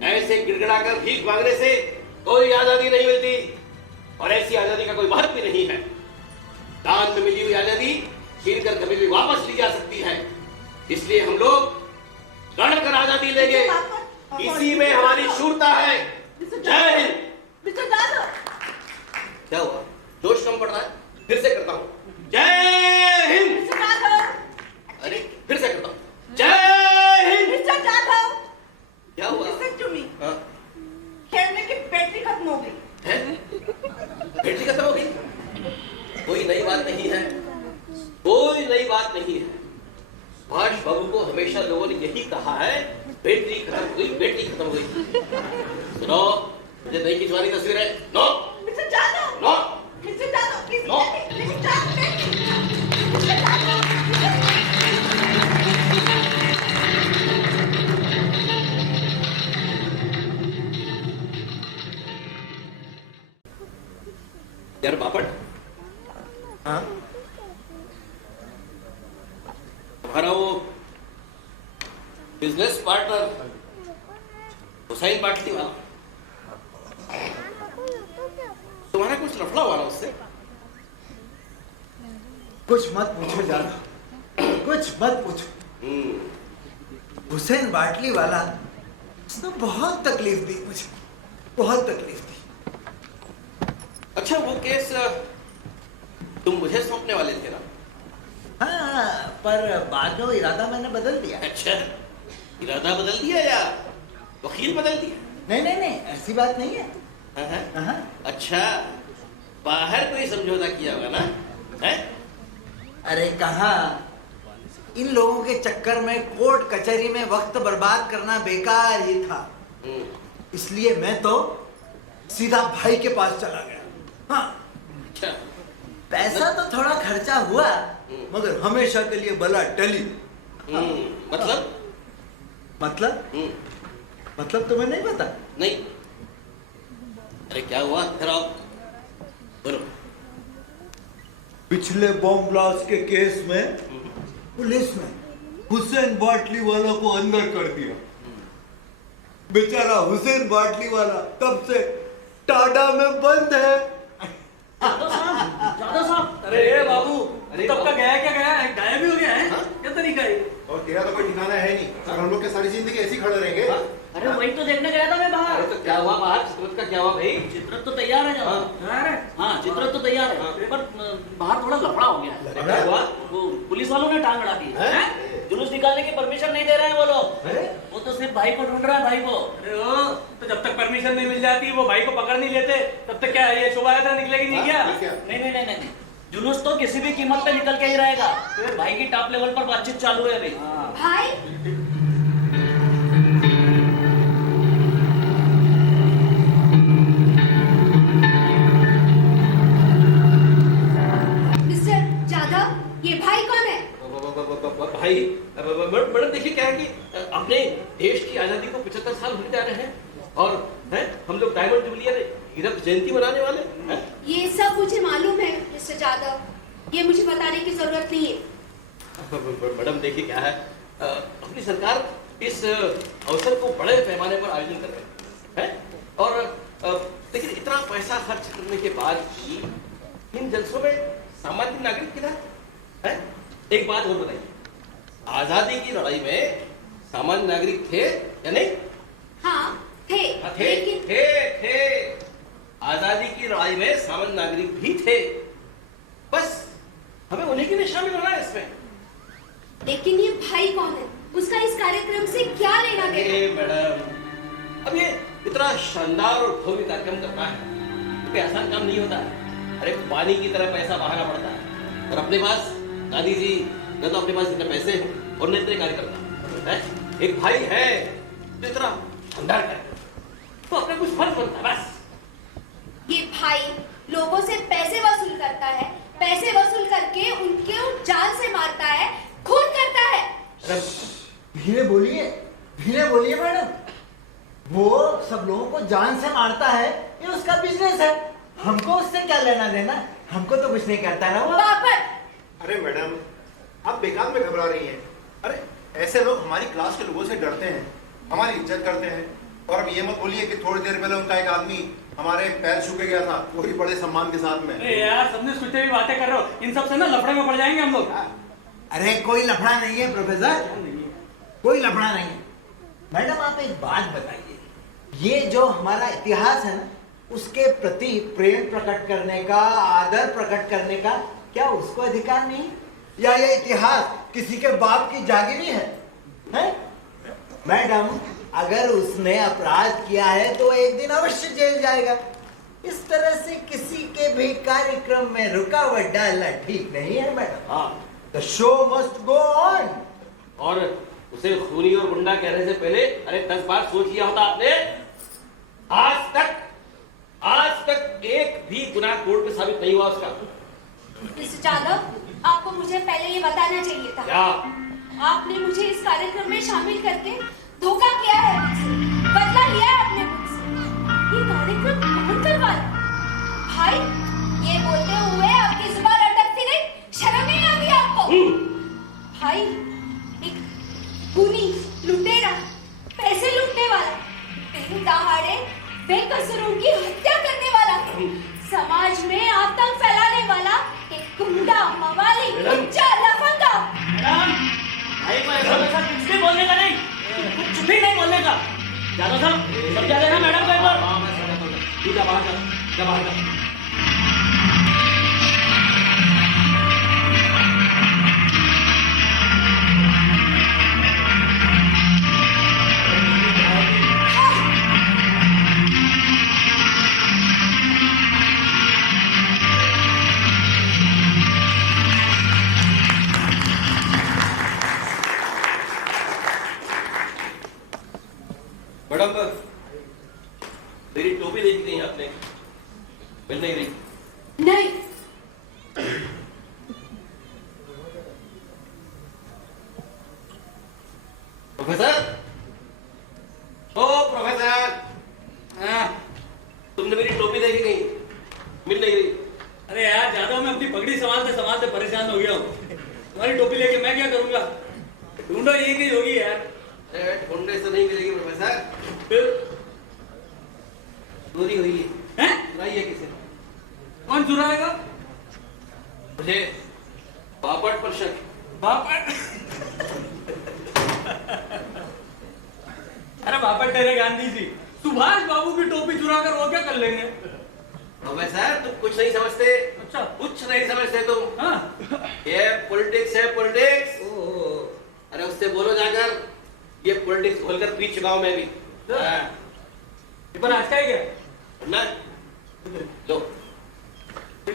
ऐसे गिड़गिड़ाकर भीख मांगने से कोई आजादी नहीं मिलती, और ऐसी आजादी का कोई महत्व भी नहीं है। दान में मिली हुई आजादी छीन कर कभी भी वापस ली जा सकती है, इसलिए हम लोग लड़कर आजादी लेंगे। इसी में हमारी शूरता है। जय हिंद। मिस्टर जाधव, क्या हुआ, जोश कम पड़ रहा है? फिर से करता हूँ, जय हिंद। मिस्टर जाधव, अरे फिर से करता हूँ, जय हिंद। मिस्टर जाधव, क्या हुआ? Listen to me. हाँ? कैमरे की बैटरी खत्म हो गई है? बैटरी खत्म हो गई? कोई नई बात नहीं है, कोई नई बात नहीं है। सुभाष बाबू को हमेशा लोगों ने यही कहा है, बैटरी खत्म हो गई, बैटरी खत्म हो गई। सुनो, मुझे नहीं खिंचवानी तस्वीर है। No mister Jadhav, no mister Jadhav, please no. यार बापट, हाँ? तुम्हारा वो बिजनेस पार्टनर हुसैन बाटली वाला, तुम्हारा कुछ लफड़ा हुआ ना उससे? कुछ मत पूछो जाधव, कुछ मत पूछो। हुसैन बाटली वाला, उसने बहुत तकलीफ दी मुझे, बहुत तकलीफ दी। अच्छा, अच्छा वो केस तुम मुझे सौंपने वाले थे ना? हाँ, पर बाद में वो इरादा मैंने बदल दिया। अच्छा, इरादा बदल दिया या वकील बदल दिया? नहीं नहीं नहीं, ऐसी बात नहीं है। हाँ। हाँ। अच्छा, बाहर कोई समझौता किया होगा ना? है? अरे कहाँ, इन लोगों के चक्कर में कोर्ट कचहरी में वक्त बर्बाद करना बेकार ही था। इसलिए मैं तो सीधा भाई के पास चला गया। हाँ, अच्छा, पैसा तो थोड़ा खर्चा हुआ, मगर हमेशा के लिए भला टली। मतलब? मतलब तुम्हें नहीं पता? नहीं। अरे क्या हुआ? फिर आओ बोलो। पिछले बॉम्ब ब्लास्ट के केस में पुलिस ने हुसैन बाटली वाला को अंदर कर दिया। बेचारा हुसैन बाटली वाला तब से टाडा में बंद है। जादव साहब, अरे बाबू, अरे तब का बाबू। गया क्या गया है, गायब ही हो गया है। हाँ? क्या तरीका है? और तेरा तो कोई ठिकाना है नहीं, अगर हम लोग के सारी जिंदगी ऐसी खड़े रहेंगे। अरे वही तो देखने गया था मैं बाहर। अरे तो क्या हुआ बाहर? चित्रत का क्या हुआ भाई? चित्रत तो तैयार है जनाब। अरे हाँ, चित्रत तो तैयार है, पर बाहर थोड़ा लफड़ा हो गया है। क्या हुआ? वो पुलिस वालों ने टांग अड़ा दी है। जुलूस निकालने की परमिशन नहीं दे रहे हैं वो लोग। वो तो सिर्फ भाई को ढूंढ रहा है, भाई को। अरे ओ, तो जब तक परमिशन नहीं मिल जाती, वो भाई को पकड़ नहीं लेते, तब तक क्या ये शोभा यात्रा निकलेगी नहीं क्या? नहीं, जुलूस तो किसी भी कीमत पे निकल के ही रहेगा। तो भाई की टॉप लेवल पर बातचीत चालू है अभी। भाई, मिस्टर जाधव, ये भाई कौन है? भाई मैडम देखिए क्या है कि अपने देश की आजादी को 75 साल होने जा रहे हैं और हैं हम लोग डायमंड जुबली हीरक जयंती मनाने वाले हैं। ये सब मुझे मालूम है मिस्टर जाधव, ये मुझे बताने की जरूरत नहीं है। मैडम देखिए क्या है, अपनी सरकार इस अवसर को बड़े पैमाने पर आयोजन कर रहे हैं और लेकिन इतना पैसा खर्च करने के बाद भी इन जलसों में सामान्य नागरिक किधर है? एक बात और बताइए, आजादी की लड़ाई में सामान्य नागरिक थे या नहीं? हाँ, थे। लेकिन थे। आजादी की लड़ाई में सामान्य नागरिक भी थे, बस हमें उन्हीं के लिए शामिल होना है इसमें। लेकिन ये भाई कौन है? उसका इस कार्यक्रम से क्या लेना देना? मैडम, अब ये इतना शानदार और भव्य कार्यक्रम करना है, कोई आसान काम नहीं होता है। अरे पानी की तरह पैसा बहाना पड़ता है और अपने पास गांधी जी न तो अपने पास इतने पैसे हैं और न इतने कार्यकर्ता है। एक भाई है जो इतना शानदार कार्यक्रम, तो अपने कुछ फर्ज बनता है बस। ये भाई लोगों से पैसे वसूल करता है, पैसे वसूल करके उनके जान से मारता है, खून करता है। धीरे बोलिए मैडम। वो सब लोगों को जान से मारता है, ये उसका बिजनेस है। हमको उससे क्या लेना देना? हमको तो कुछ नहीं करता ना वो। बाबर, अरे मैडम, आप बेकार में घबरा रही हैं। अरे ऐसे लोग हमारी क्लास के लोगों से डरते हैं, हमारी इज्जत करते हैं। और अब ये मत बोलिए कि थोड़ी देर पहले उनका एक आदमी हमारे पैर छू के गया था, वो भी बड़े सम्मान के साथ में। अरे यार, सबने कुछ भी बातें कर रहे हो, इन सब से ना लफड़े में पड़ जाएंगे हम लोग। अरे कोई लफड़ा नहीं है प्रोफेसर, कोई लफड़ा नहीं है। मैडम आप एक बात बताइए, ये जो हमारा इतिहास है ना, उसके प्रति प्रेम प्रकट करने का, आदर प्रकट करने का क्या उसको अधिकार नहीं? या ये इतिहास किसी के बाप की जागीरी है? मैडम, अगर उसने अपराध किया है तो एक दिन अवश्य जेल जाएगा। इस तरह से किसी के भी कार्यक्रम में रुकावट डालना ठीक नहीं है मैडम। हाँ, The show must go on. और उसे खूनी और गुंडा कहने से पहले अरे 10 बार सोच लिया होता आपने। आज तक एक भी गुनाह कोर्ट में साबित नहीं हुआ उसका। मिस्टर जाधव, आपको मुझे पहले ये बताना चाहिए था। क्या? आपने मुझे इस कार्यक्रम में शामिल करके धोखा किया है मुझसे, बदला लिया है अपने मुझसे। ये कार्यक्रम कौन करवाया? भाई, ये बोलते हुए आपकी जुबान अटकती गई, शर्म नहीं आती आपको? भाई, एक खूनी, लुटेरा, पैसे लूटने वाला, दिन दहाड़े बेकसूरों की हत्या करने वाला, समाज में आतंक फैलाने वाला एक गुंडा, मवाली, लुच्चा, लफंगा। भाई को ऐसा कुछ भी बोलने का नहीं, कुछ भी नहीं बोलने का। जादव साहब, समझा देना मैडम को एक बार। तू जा बाहर जा, जा बाहर जा। तुम्हारी टोपी लेके मैं क्या करूंगा? ढूंढो ये की होगी यार। अरे ढूंढने से नहीं मिलेगी प्रोफेसर, फिर चोरी हुई है, हैं? चुराई है किसी ने। कौन चुराएगा? मुझे बापट पर शक है। बापट? अरे बापट तेरे गांधी जी, सुभाष बाबू की टोपी चुराकर वो क्या कर लेंगे? प्रोफेसर तुम कुछ नहीं समझते। अच्छा। कुछ नहीं समझते तुम। हाँ। ये पॉलिटिक्स है, पॉलिटिक्स। अरे उससे बोलो जाकर, ये पॉलिटिक्स खोलकर पी चुका हूं मैं भी। हाँ। पर आज का ही क्या? ना लो ये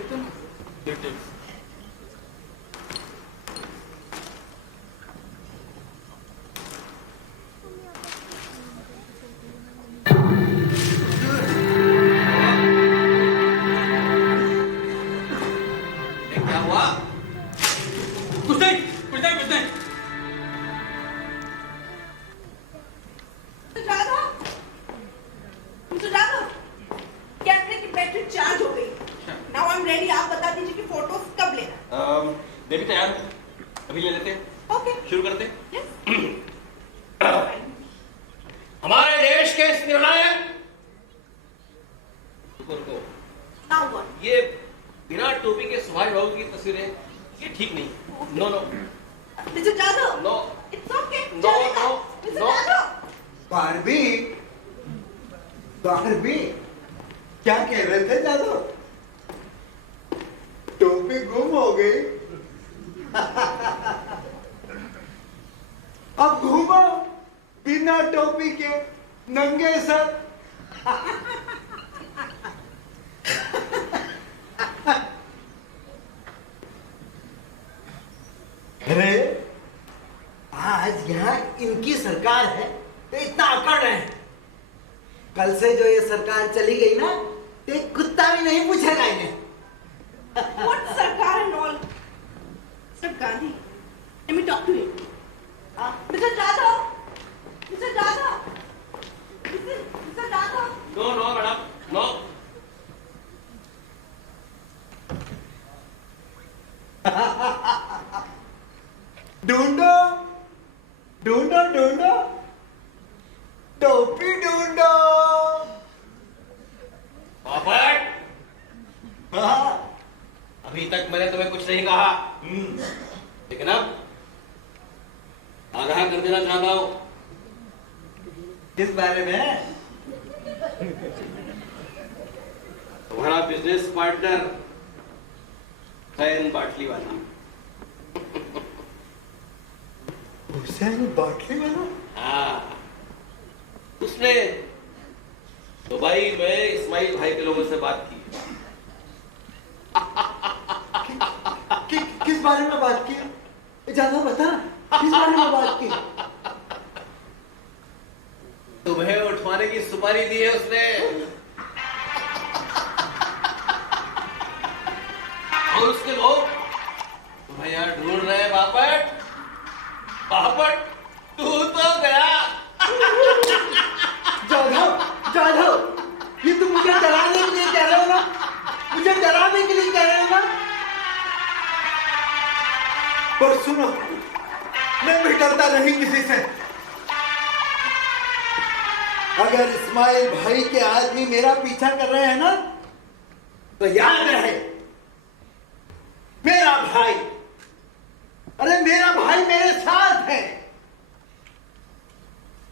क्या हुआ? कुछ नहीं, कुछ नहीं, कुछ नहीं। मिस्टर जाधव, कैमरे की बैटरी चार्ज हो गई। Now I am ready. आप बता दीजिए कि फोटोज कब लेना। मैं भी तैयार हूँ, अभी ले लेते हैं। ओके। शुरू करते हैं। यस। हमारे देश के इस निर्णायक को नाउ व्हाट? ये बिना टोपी के सुभाष बाबू की तस्वीरें ये ठीक नहीं। No no mister Jadhav, no it's okay. No no mister no. Jadhav, Barbie, Barbie, क्या कह रहे थे जादू? टोपी गुम हो गई। अब घूमो बिना टोपी के, नंगे सर। अरे आज यहाँ इनकी सरकार है तो इतना अकड़ रहे हैं। कल से जो ये सरकार चली गई ना, तो एक कुत्ता भी नहीं पूछेगा इन्हें। what सरकार and all? Mr. Gandhi, let me talk to you. Mr. Jadhav, Mr. Jadhav, Mr. Jadhav. No no madam no. ढूंढो, ढूंढो, ढूंढो, टोपी ढूंढो। बापट, हाँ, अभी तक मैंने तुम्हें कुछ नहीं कहा, लेकिन अब आगाह कर देना चाहता हूं। किस बारे में? तुम्हारा बिजनेस पार्टनर हुसैन बाटली वाला। हुसैन बाटली वाला? हाँ, उसने दुबई में इस्माइल भाई के लोगों से बात की। किस बारे में बात की? ज्यादा बता, किस बारे में बात की? तुम्हें उठवाने की सुपारी दी है उसने। और उसके लोग तुम्हें यहाँ ढूंढ रहे हैं। बापट, बापट, तू तो गया। जाधव, जाधव, ये तुम मुझे डराने के लिए कह रहे हो ना? मुझे डराने के लिए कह रहे हो ना? पर सुनो, मैं भी डरता नहीं किसी से। अगर इस्माइल भाई के आदमी मेरा पीछा कर रहे हैं ना, तो याद रहे, मेरा भाई, अरे मेरा भाई मेरे साथ है।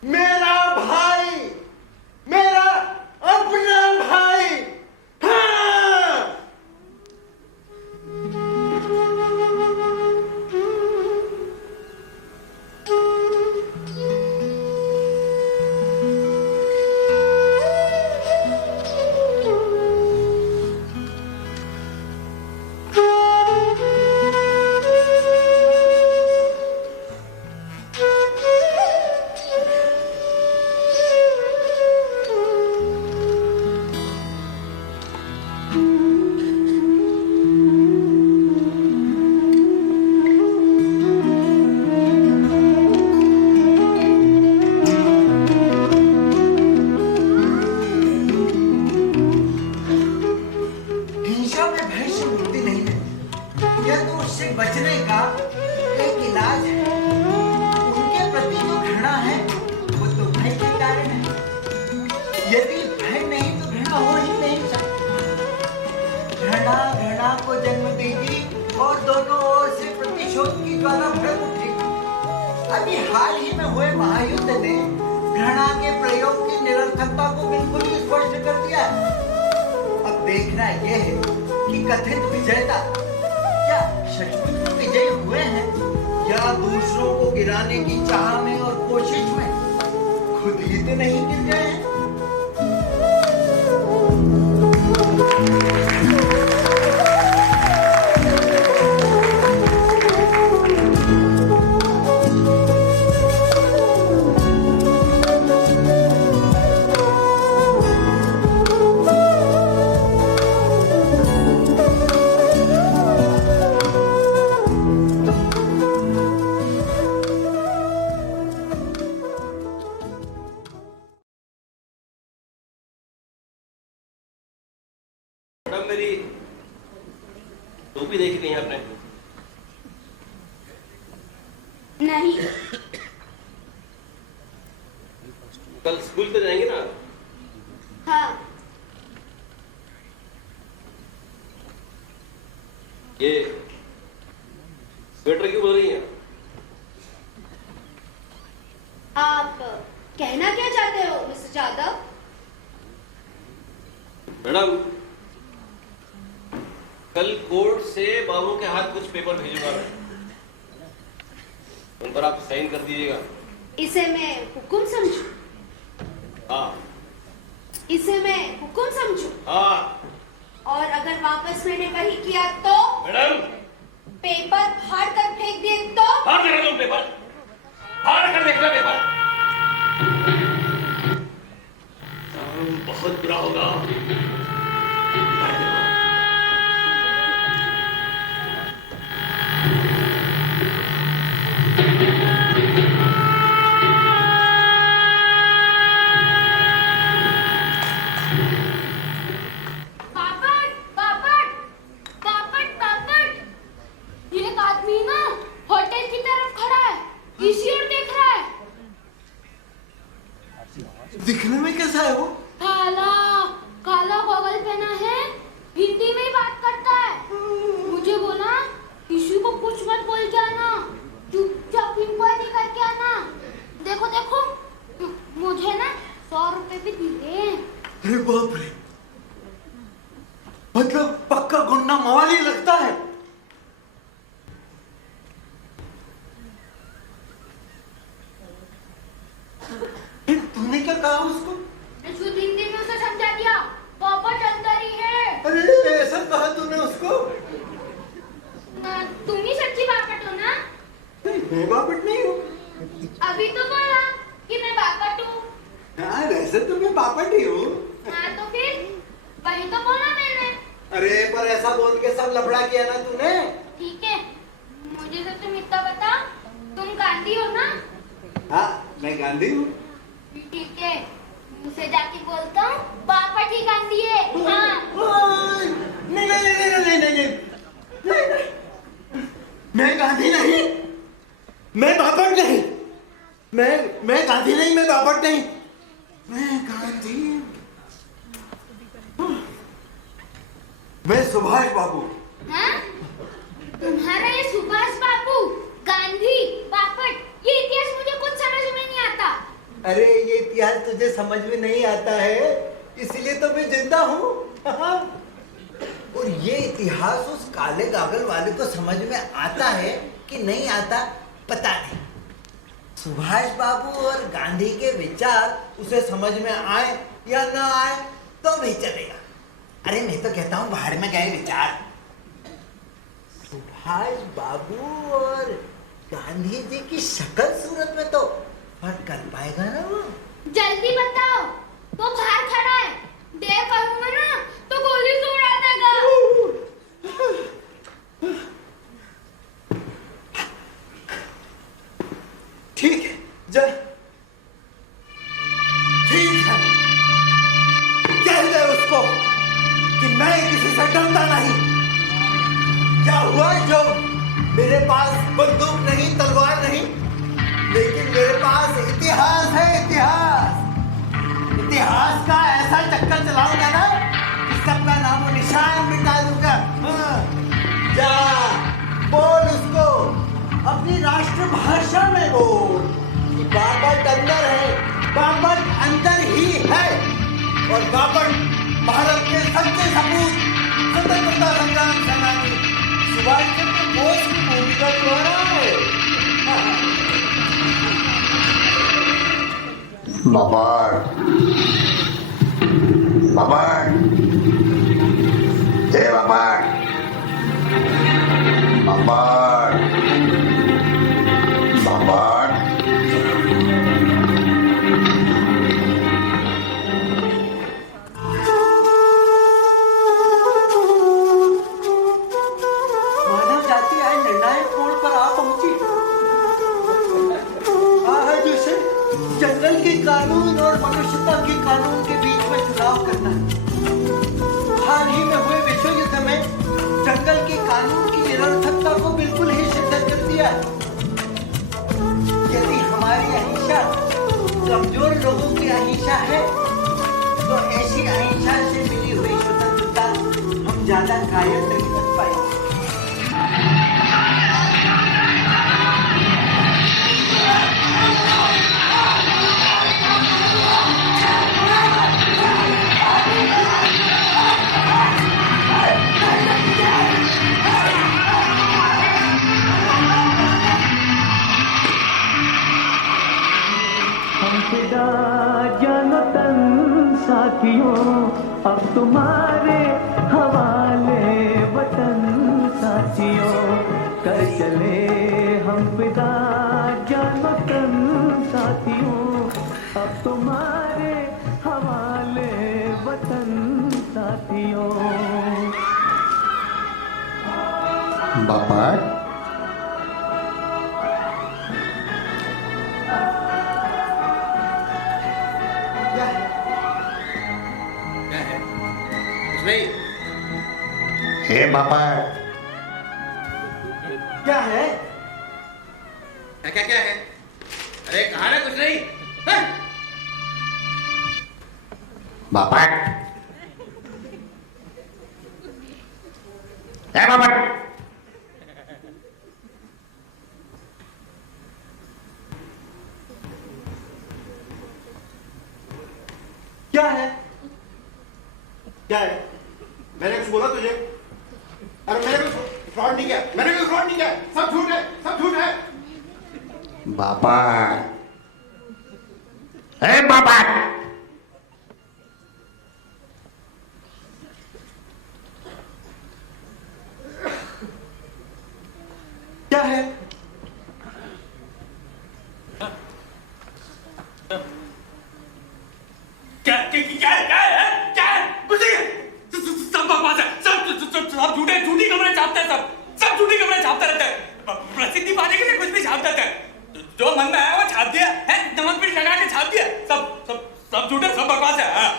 मेरा भाई, मेरा अपना भाई। हाँ। हिंसा में भय से मुक्ति नहीं है। यह तो उससे बचने का प्रतिशोध की ज्वाला भड़क उठी। अभी हाल ही में हुए महायुद्ध ने घृणा के प्रयोग की निरर्थकता को बिल्कुल ही स्पष्ट कर दिया है। अब देखना यह है कि कथित विजेता क्या सचमुच में विजयी हुए हैं या दूसरों को गिराने की चाह में और कोशिश में खुद ही तो नहीं गिर गए हैं। मैडम मेरी टोपी देखी नहीं आपने? नहीं। कल स्कूल तो जाएंगे ना? हाँ। ये स्वेटर क्यों बोल रही हैं? आप कहना क्या चाहते हो मिस्टर जादव? मैडम कल कोर्ट से बाबू के हाथ कुछ पेपर भेजूंगा मैं, उन पर आप साइन कर दीजिएगा। इसे मैं हुक्म समझूं? हाँ। इसे मैं हुक्म समझूं? हाँ। और अगर वापस मैंने वही किया तो? मैडम पेपर फाड़ कर फेंक दिए तो? फाड़ कर दो पेपर, फाड़ कर देखना पेपर। बहुत बुरा होगा। दिखने में कैसा है वो? काला काला गॉगल पहना है, हिंदी में ही बात करता है। मुझे बोला किसी को कुछ मत बोल के आना, चुपचाप इंक्वायरी करके आना। देखो देखो मुझे ना 100 रुपए भी दिए। अरे बाप रे, मतलब पक्का गुंडा मवाली लगता है। तूने क्या कहा उसको? शुद्ध हिंदी में उसे समझा दिया, बापट अंदर ही है। अरे ऐसा कहा तूने उसको? तुम ही सच्ची बापट हो ना? नहीं, मैं बापट नहीं हूँ। अभी तो बोला कि मैं बापट हूँ। हाँ वैसे तो मैं बापट ही हूँ। हाँ तो फिर वही तो बोला मैंने। अरे पर ऐसा बोल के सब लफड़ा किया ना तूने। ठीक है, मुझे तो तुम इतना बता, तुम गांधी हो ना? हाँ मैं गांधी हूँ। ठीक है, मुझसे जाके बोलता हूँ बापट ही गांधी है। हाँ। नहीं नहीं नहीं नहीं नहीं नहीं नहीं, मैं गांधी नहीं, मैं बापट नहीं, मैं गांधी नहीं, मैं बापट नहीं, मैं गांधी, मैं सुभाष बाबू। हाँ? तुम्हारा ये सुभाष बाबू, गांधी, बापट, ये इतिहास मुझे कुछ समझ में नहीं आता। अरे ये इतिहास तुझे समझ में नहीं आता है, इसलिए तो मैं जिंदा हूँ। और ये इतिहास उस काले गागल वाले को समझ में आता है कि नहीं आता पता नहीं। सुभाष बाबू और गांधी के विचार उसे समझ में आए या ना आए तो भी चलेगा। अरे मैं तो कहता हूँ बाहर में गए विचार। सुभाष बाबू और गांधी जी की शक्ल सूरत में तो फर्क कर पाएगा ना वो? जल्दी बताओ, वो बाहर खड़ा है, देर करूंगा ना तो गोली से उड़ा देगा। ठीक है, जा। ठीक है, कह दे उसको कि मैं किसी से डरता नहीं। क्या हुआ जो मेरे पास बंदूक नहीं, तलवार नहीं, लेकिन मेरे पास इतिहास है। इतिहास का ऐसा चक्कर चलाऊंगा ना कि सबका नामो निशान मिटा दूंगा। हाँ। जा बोल उसको बाबर अंदर ही है और बाबर भारत के सच्चे सपूत स्वतंत्रता संग्राम सेनानी सुभाष चंद्र बोस की भूमिका निभा रहा है। बाबर, बाबर, हे बाबर, बाबर, बाबर। मानव जाति आज निर्णायक मोड़ पर आ पहुंची। आज उसे जंगल के कानून और मनुष्यता के कानून के बीच में चुनाव करना है। हाल ही में हुए विश्व युद्ध में जंगल के कानून की निरर्थकता को बिल्कुल ही सिद्ध कर दिया है। यदि हमारी अहिंसा कमजोर लोगों की अहिंसा है तो ऐसी अहिंसा से मिली हुई स्वतंत्रता हम ज्यादा कायम नहीं कर पाएंगे। जानो तन साथियों अब तुम्हारे हवाले वतन साथियों कर चले हम फिदा जानो तन साथियों अब तुम्हारे हवाले वतन साथियों। बाबर, नहीं हे बाबर, क्या है? क्या क्या क्या है? अरे कहा ना कुछ नहीं। हाँ? बाबर, हे बाबर, क्या है? क्या है? मैंने कुछ बोला तुझे? अरे मैंने कुछ फ्रॉड नहीं किया, मैंने कोई फ्रॉड नहीं किया, सब झूठ है, सब झूठ है। बाबर, हे बाबर, क्या है? क्या है? क्या है? कुछ नहीं है। सब बकवास है। सब झूठे झूठी खबरें छापते हैं। सब झूठी खबरें छापते रहते हैं। प्रसिद्धि पाने के लिए कुछ भी छाप देते हैं। जो मन में आया वो छाप दिया है। नमक मिर्च लगा के छाप दिया। सब झूठे, सब बकवास है। हाँ।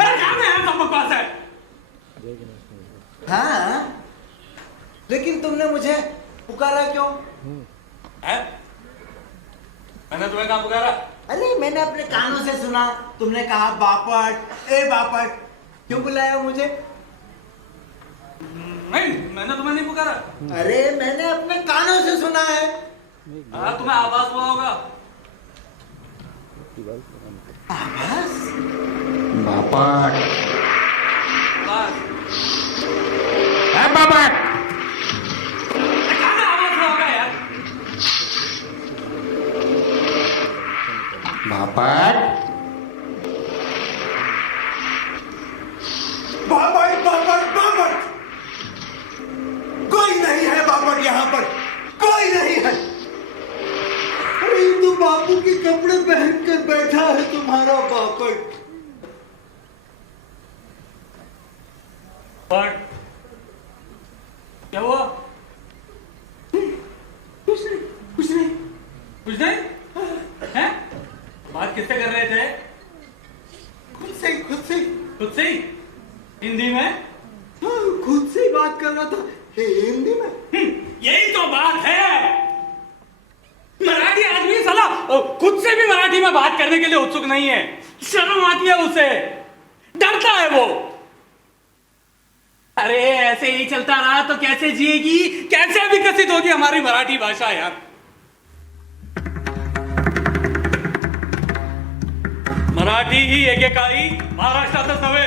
अरे क्या है? सब बकवास है। हाँ, लेकिन तुमने मुझे पुकारा क्यों? है? मैंने तुम्हें कहाँ पुकारा? अरे मैंने अपने कानों से सुना, तुमने कहा बापट, ए बापट। क्यों बुलाया मुझे? नहीं, मैंने तुम्हें नहीं पुकारा। अरे मैंने अपने कानों से सुना है। हाँ, तुम्हें आवाज हुआ होगा। आवाज? बाबर, आवाज। हे बाबर, कहाँ आवाज हुआ होगा यार? बाबर, बापट, बापट, बापट। कोई नहीं है बापट यहाँ पर, कोई नहीं है। अरे ये तो बापू के कपड़े पहनकर बैठा है तुम्हारा बापट। बट क्या हुआ? कुछ नहीं, कुछ नहीं। कुछ नहीं? हैं? बात किससे कर रहे थे? खुद से, खुद से। खुद से ही? हिंदी में? हाँ, खुद से ही बात कर रहा था हिंदी में। यही तो बात है। मराठी आदमी साला खुद से भी मराठी में बात करने के लिए उत्सुक नहीं है। शर्म आती है उसे, डरता है वो। अरे ऐसे ही चलता रहा तो कैसे जिएगी, कैसे विकसित होगी हमारी मराठी भाषा यार। मराठी ही एकेकाळी महाराष्ट्रातच नव्हे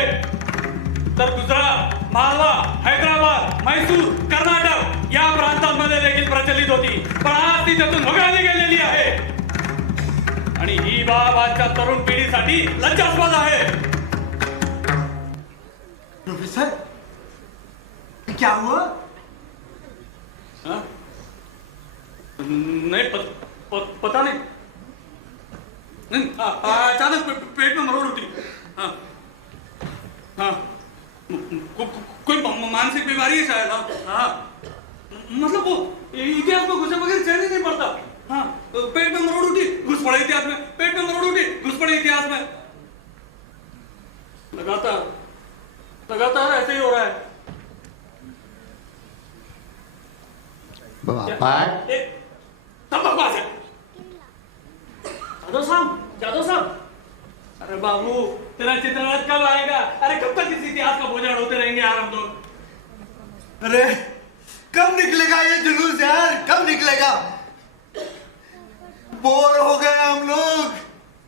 तर गुजरात, मालवा, हैदराबाद, मैसूर, कर्नाटक या प्रांतांमध्ये देखील प्रचलित होती, पण आज ती त्यातून वगळली गेलेली आहे. आणि ही बाब आजच्या तरुण पिढीसाठी लज्जास्पद आहे. प्रोफेसर क्या हुआ? हाँ? नहीं पता नहीं. अचानक पेट में मरोड़ उठी. हाँ हाँ कोई मानसिक बीमारी है शायद. हाँ मतलब वो इतिहास में घुसे बगैर चैन ही नहीं पड़ता. हाँ पेट में मरोड़ उठी, घुस पड़े इतिहास में, पेट में मरोड़ उठी, घुस पड़े इतिहास में. लगातार ऐसे ही हो रहा है. सब बकवास है. जादव साहब, अरे बाबू तेरा चित्ररथ कब आएगा? अरे कब तक इस इतिहास का बोझ होते रहेंगे यार हम लोग? अरे कब निकलेगा ये जुलूस यार, कब निकलेगा? बोर हो गए हम लोग,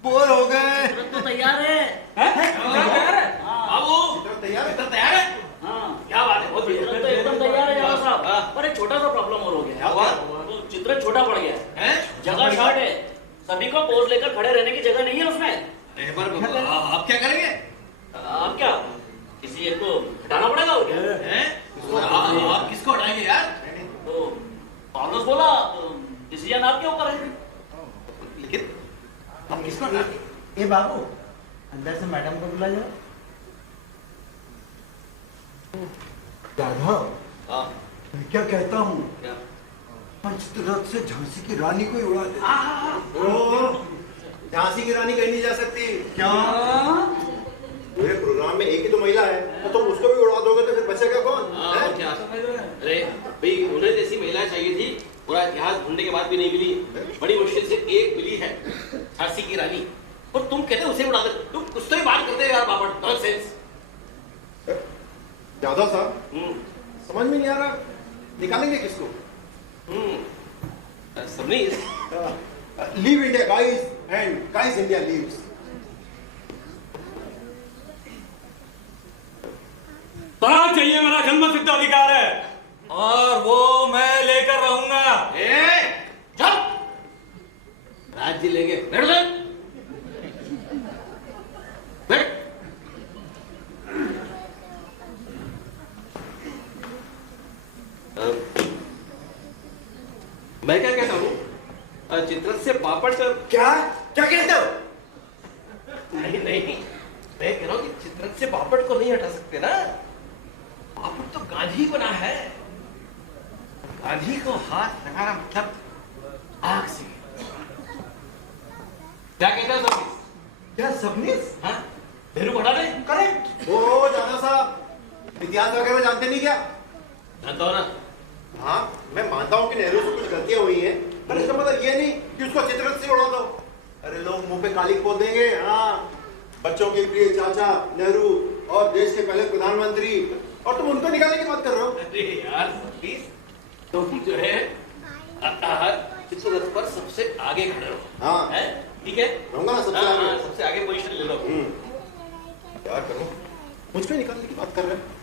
बोर हो गए. तो तैयार है. तैयार है बाबू, तैयार है. हाँ क्या बात है, बहुत बढ़िया. तो एकदम तैयार है जादव हाँ. साहब. पर एक छोटा सा प्रॉब्लम और हो गया. क्या हुआ? तो चित्र छोटा पड़ गया हैं? जगह शॉर्ट है. सभी को पोज लेकर खड़े रहने की जगह नहीं है उसमें. अरे पर आप क्या करेंगे? आप क्या किसी एक को हटाना पड़ेगा और क्या? हैं? आप किसको हटाएंगे यार? तो पावलोस बोला डिसीजन आपके ऊपर है. लेकिन आप किसको हटाएंगे? ए बाबू अंदर से मैडम को बुला जाओ. राघव हाँ मैं क्या कहता हूँ, क्या? पंचतरथ से झांसी की रानी को ही उड़ा दे. झांसी की रानी कहीं नहीं जा सकती. क्या? पूरे प्रोग्राम में एक ही तो महिला है, तो तुम उसको भी उड़ा दोगे तो फिर बचेगा कौन? हाँ, और क्या? अरे भाई उन्हें जैसी महिला चाहिए थी, पूरा इतिहास ढूंढने के बाद भी नहीं मिली. बड़ी मुश्किल से एक मिली है, झांसी की रानी. और तुम कहते उसे उड़ा दे. तुम कुछ तो ही बात करते हो यार बाबा. नॉनसेंस. जादव साहब समझ में नहीं आ रहा, निकालेंगे किसको? Sabnis. Leave India guys and guys India leaves. Swaraj चाहिए मेरा जन्म सिद्ध अधिकार है और वो मैं लेकर रहूंगा. जाओ राज्य लेंगे. बैठ जाओ. बैठ. मैं क्या कहता हूँ, चित्ररथ से पापड़ का क्या क्या कहते हो? नहीं नहीं, मैं कह रहा हूँ कि चित्ररथ से पापड़ को नहीं हटा सकते ना. पापड़ तो गांधी बना है. गांधी को हाथ लगाना मतलब आग से. क्या कहते हो सबनीस? क्या सबनीस? हाँ नेहरू को हटा दे. करेक्ट. ओ जादव साहब इतिहास वगैरह जानते नहीं क्या? जानता हो ना. हाँ मैं मानता हूँ कि नेहरू से कुछ गलतियां हुई हैं, पर इसका मतलब ये नहीं कि उसको चित्ररथ से उड़ा दो. अरे लोग मुंह पे कालिक बोल देंगे. हाँ बच्चों के प्रिय चाचा नेहरू और देश के पहले प्रधानमंत्री, और तुम उनको निकालने की बात कर रहे हो. अरे यार प्लीज तुम जो है चित्ररथ पर सबसे आगे खड़े रहो. हाँ है ठीक है. रहूंगा ना सबसे हाँ, आगे. हाँ, सबसे आगे पोजीशन ले लो. क्या करूं, मुझ पे निकालने की बात कर रहे हैं.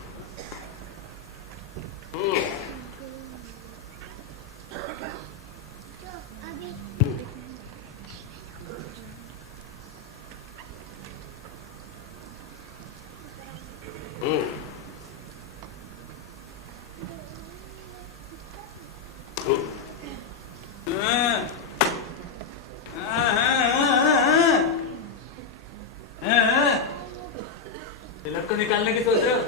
तिलक को निकालने की सोच रहे हो?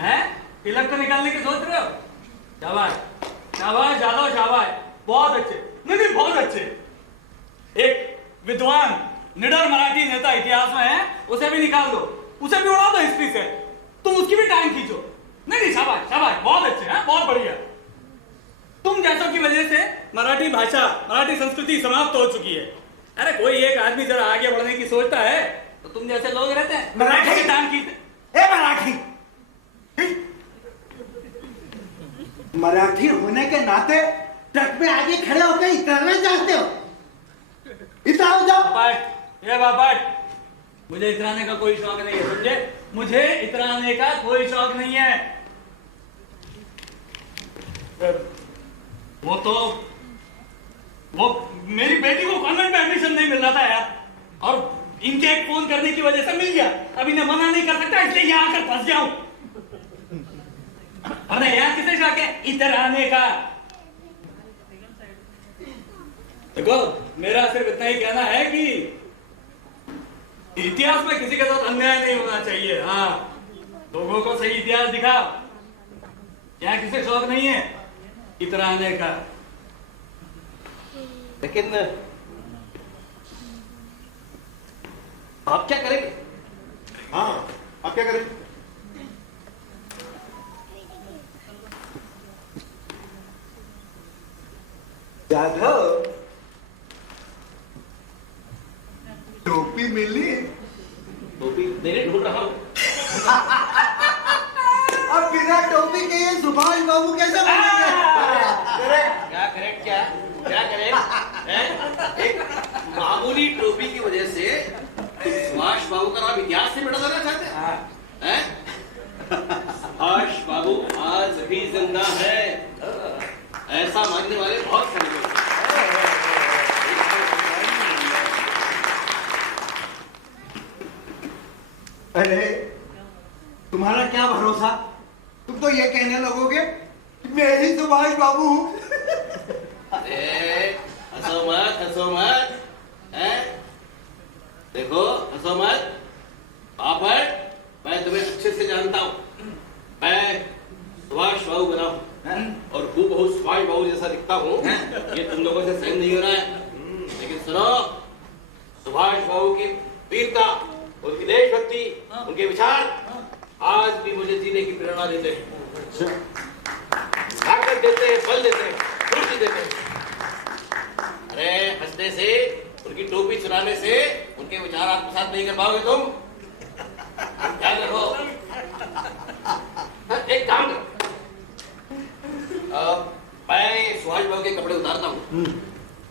हैं? तिलक को निकालने की सोच रहे हो? शाबाश शाबाश जादव शाबाश. बहुत अच्छे. नहीं बहुत अच्छे. एक विद्वान निडर मराठी नेता इतिहास में है, उसे भी निकाल दो, उसे भी उड़ा दो हिस्ट्री से. तुम उसकी भी टाइम खींचो. नहीं शाबाश शाबाश. बहुत अच्छे हैं, बहुत बढ़िया. तुम जैसों की वजह से मराठी भाषा, मराठी संस्कृति समाप्त हो चुकी है. अरे कोई एक आदमी जरा आगे बढ़ने की सोचता है तो तुम जैसे लोग रहते हैं मराठी टाइम खींचते. ए मराठी, मराठी होने के नाते ट्रक में आगे खड़े होकर इतरना चाहते हो? इतना हो जाओ. बापट, ये बापट, मुझे इतराने का कोई शौक नहीं है, समझे? मुझे इतराने का कोई शौक नहीं है। वो मेरी बेटी को कॉन्वेंट में एडमिशन नहीं मिल रहा था यार, और इनके एक फोन करने की वजह से मिल गया। अब इन्हें मना नहीं कर सकता, इसलिए यहाँ आकर फंस जाऊं। अरे यार किसे शौक है इतराने का? देखो मेरा सिर्फ इतना ही कहना है कि इतिहास में किसी के साथ अन्याय नहीं होना चाहिए। हाँ, लोगों को सही इतिहास दिखाओ। यहाँ किसे शौक नहीं है इतराने का। लेकिन आप क्या करेंगे? हाँ, आप क्या करें? जाधव, टोपी मिली? टोपी देने ढूंढ रहा हूँ। अब बिना टोपी के ये सुभाष बाबू कैसे बनेंगे? क्या करेक्ट? क्या करेक्ट? एक मामूली टोपी की वजह से सुभाष बाबू का नाम इतिहास से मिटा देना चाहते हैं? सुभाष बाबू आज भी जिंदा है, ऐसा मानने वाले बहुत सारे लोग हैं। अरे तुम्हारा क्या भरोसा? तुम तो ये कहने लगोगे मैं ही सुभाष बाबू हूँ। अरे हंसो मत, हैं? देखो हंसो मत। पापड़, मैं तुम्हें अच्छे से जानता हूँ। मैं सुभाष बाबू बना हूँ और हूबहू सुभाष बाबू जैसा दिखता हूँ। ये तुम लोगों से सहन नहीं हो रहा है। लेकिन सुनो, सुभाष बाबू की वीरता, उनकी देशभक्ति, उनके विचार आज भी मुझे जीने की प्रेरणा देते हैं, ताकत देते हैं, बल देते हैं, स्फूर्ति देते हैं। अरे हंसने से, उनकी टोपी चुराने से उनके विचार आत्मसात नहीं कर पाओगे तुम। ध्यान रखो। एक काम करो, मैं सुभाष बाबू के कपड़े उतारता हूँ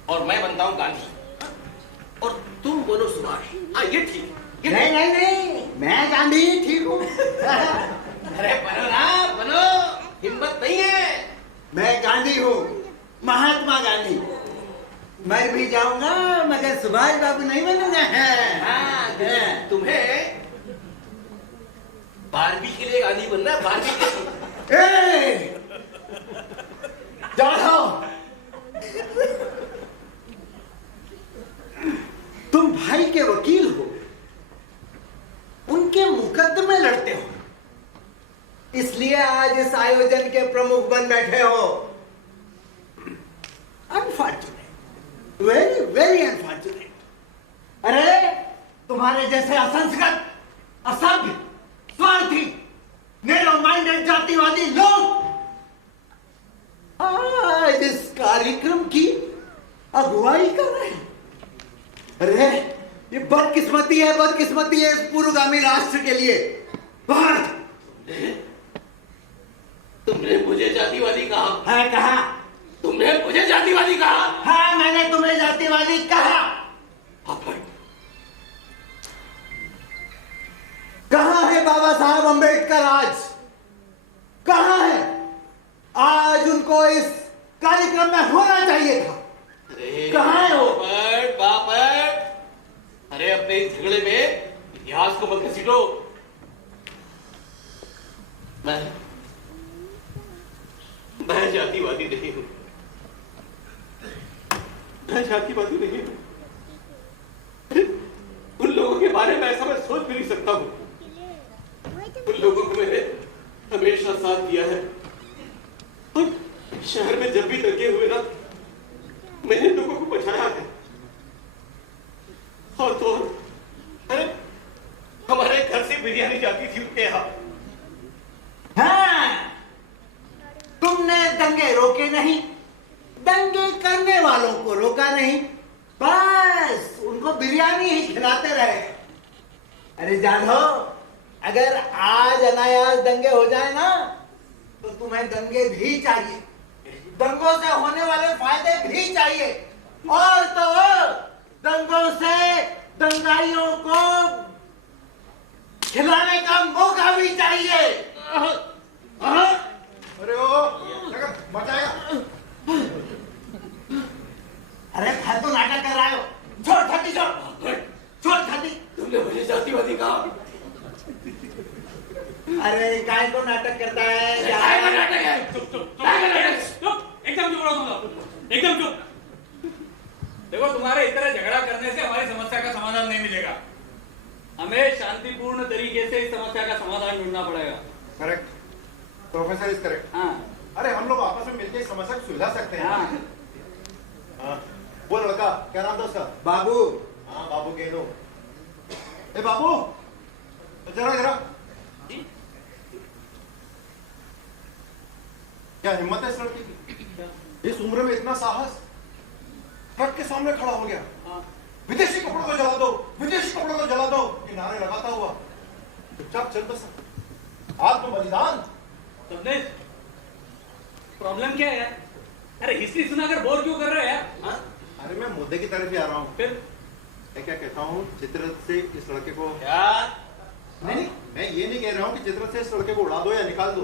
और मैं बनता हूँ गांधी और तुम बोलो सुभाष। हाँ ये ठीक है। नहीं, मैं गांधी ठीक हूँ। अरे बनो ना, बनो, हिम्मत नहीं है। मैं गांधी हूँ, महात्मा गांधी। मर भी जाऊंगा मगर सुभाष बाबू नहीं बनूंगा। हाँ, तुम्हें बारबी के लिए गांधी बनना है, बारबी के लिए। जाओ, तुम भाई के वकील हो, उनके मुकदमे लड़ते हो, इसलिए आज इस आयोजन के प्रमुख बन बैठे हो। Unfortunate, very very unfortunate. अरे तुम्हारे जैसे असंस्कृत, असभ्य, स्वार्थी, नैरो माइंडेड जातिवादी लोग आज इस कार्यक्रम की अगुवाई कर रहे हैं। अरे ये बदकिस्मती है इस पूर्वगामी राष्ट्र के लिए। भारत, तुमने मुझे जातिवादी कहा है? कहा? तुमने मुझे जातिवादी कहा? हाँ, मैंने तुम्हें जातिवादी कहा। कहाँ है बाबा साहब अम्बेडकर आज? कहाँ है? आज उनको इस कार्यक्रम में होना चाहिए था। कहाँ है वो? बापट, अरे अपने इस झगड़े में इतिहास को मत घसीटो। मैं जातिवादी नहीं हूं, मैं जातिवादी नहीं हूं। उन लोगों के बारे में ऐसा मैं सोच भी नहीं सकता हूं। उन लोगों को मैंने हमेशा साथ दिया है और शहर में जब भी दंगे हुए ना, मैंने लोगों को बचाया है। और तो अरे हमारे घर से बिरयानी जाती थी उनके यहाँ। हाँ, तुमने दंगे रोके नहीं, दंगे करने वालों को रोका नहीं, बस उनको बिरयानी ही खिलाते रहे। अरे जाधव, अगर आज अनायास दंगे हो जाए ना तो तुम्हें दंगे भी चाहिए, दंगों से होने वाले फायदे भी चाहिए, और तो दंगों से दंगाइयों को खिलाने का मौका भी चाहिए। अरे ओ मर जाएगा। अरे फालतू नाटक कर रहा हो। छोड़ छाती, छोड़ छाती। तुमने मुझे जातिवादी कहा। अरे काय को नाटक करता है? नाटक है। चुप एकदम चुप रहो तुम लोग, एकदम चुप। देखो तुम्हारे इस तरह झगड़ा करने से हमारी समस्या का समाधान नहीं मिलेगा। हमें शांतिपूर्ण तरीके से इस समस्या का समाधान ढूंढना पड़ेगा। Correct, professor is correct. हाँ अरे हम लोग आपस में मिलकर इस समस्या को सुलझा सकते हैं। हाँ। वो लड़का क्या नाम था उसका? बाबू। हाँ बाबू कह दो। ए बाबू जरा जरा, क्या हिम्मत है इस लड़की की? इस उम्र में इतना साहस, ट्रक के सामने खड़ा हो गया। विदेशी कपड़ों को जला दो, विदेशी कपड़ों को जला दो, ये नारे लगाता हुआ चुपचाप चल बस। आत्म बलिदान। सबने प्रॉब्लम क्या है यार? अरे हिस्ट्री सुनाकर बोर क्यों कर रहे हो यार? अरे मैं मुद्दे की तरफ ही आ रहा हूँ। फिर मैं क्या कहता हूँ, चित्ररथ से इस लड़के को क्या? नहीं, मैं ये नहीं कह रहा हूँ कि चित्ररथ से इस लड़के को उड़ा दो या निकाल दो।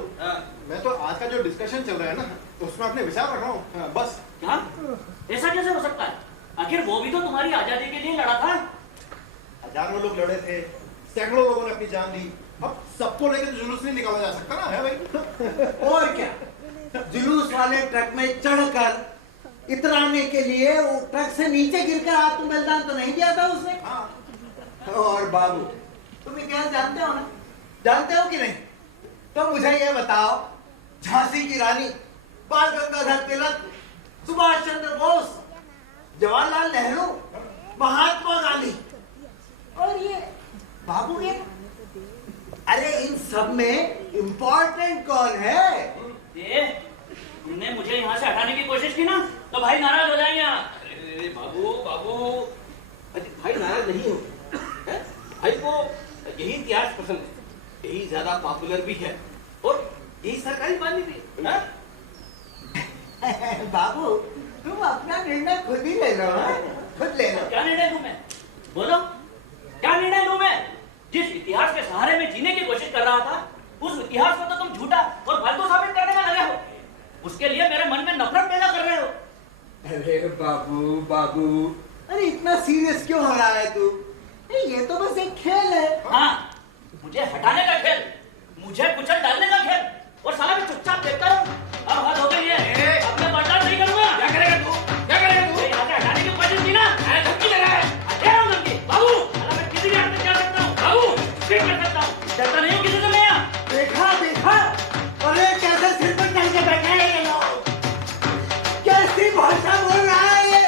मैं तो आज का जो डिस्कशन चल रहा है ना, तो उसमें अपने विचार रख रहा हूँ बस। हाँ? ऐसा कैसे हो सकता है? आखिर वो भी तो तुम्हारी आजादी के लिए लड़ा था। हजारों लोग लड़े थे, सैकड़ों लोगों ने अपनी जान दी। अब सबको लेकर तो जुलूस नहीं निकाला जा सकता ना, है भाई? और क्या, जुलूस वाले ट्रक में चढ़कर इतराने के लिए वो ट्रक से नीचे गिरकर आत्म बलिदान तो नहीं दिया था उसने। हाँ। और बाबू, तुम इतिहास जानते हो ना? जानते हो कि नहीं? तो मुझे ये बताओ, झांसी की रानी, बाल गंगाधर तिलक, सुभाष चंद्र बोस, जवाहरलाल नेहरू, महात्मा गांधी और ये बाबू के, अरे इन सब में इम्पोर्टेंट कौन है? तुमने मुझे यहाँ से हटाने की कोशिश की ना, तो भाई नाराज हो जाएंगे। अरे बाबू भाई नाराज नहीं हो। भाई को यही इतिहास पसंद है, यही ज्यादा पॉपुलर भी है और यही सरकारी बानी भी है। बाबू तुम अपना निर्णय खुद ही ले लो, खुद ले लो। क्या निर्णय लूं मैं? बोलो, क्या निर्णय लूं मैं? जिस इतिहास के सहारे में जीने की कोशिश कर रहा था, उस इतिहास को तो तुम झूठा और फालतू साबित करने में लगे हो। उसके लिए मेरे मन में नफरत पैदा कर रहे हो। अरे बाबू, अरे इतना सीरियस क्यों हो रहा है तू? ये तो बस एक खेल है। हाँ, मुझे हटाने का खेल, मुझे कुचल डालने का खेल, और साला भी चुपचाप देखता रहूं। अब हद हो गई है, अब मैं बर्दाश्त नहीं करूंगा। क्या करेगा तू? यहाँ से हटाने की कोशिश की ना, धमकी दे रहा है। हटा रहा हूं धमकी। बाबू, मैं किसी भी हाथ में जा सकता हूँ। बाबू, ठीक कर सकता हूँ। डरता नहीं हूँ किसी से मैं यहाँ। देखा, अरे कैसे सिर पर चढ़ के बैठे हैं ये लोग, कैसी भाषा बोल रहा है ये।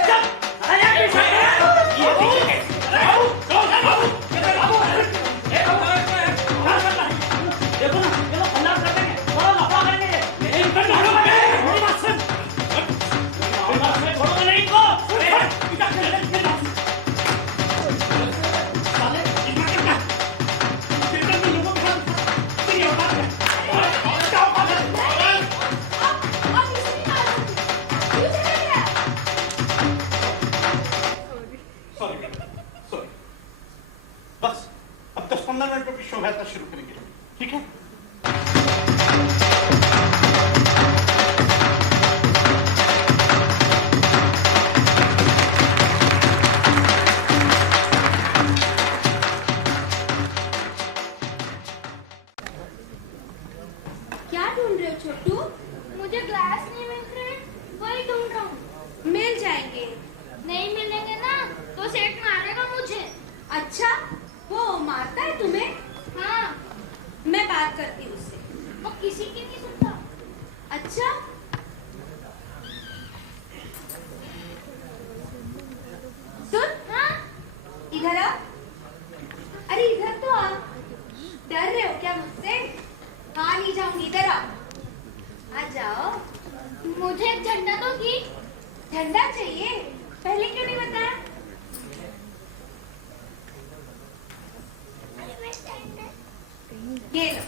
देखो ना, ये लोग खिलाफ कर देंगे, थोड़ा लफड़ा करेंगे। छोड़ोगे नहीं इनको। बस अब 10-15 मिनट में शोभा यात्रा शुरू करेंगे, ठीक है? क्या ढूंढ रहे हो छोटू? मुझे ग्लास नहीं मिल रहे, वही ढूंढ रहा हूँ। मिल जाएंगे। नहीं मिलेंगे ना तो सेठ मारेगा मुझे। अच्छा, वो मारता है तुम्हें? हाँ, मैं बात करती हूँ उससे। वो किसी की नहीं सुनता। अच्छा, सुन। हाँ, इधर आ। अरे इधर तो आ। डर रहे हो क्या मुझसे? हाँ, नहीं जाऊंगी, इधर आ। आ जाओ। मुझे एक झंडा तो की। झंडा चाहिए? पहले क्यों नहीं बताया? ये लो।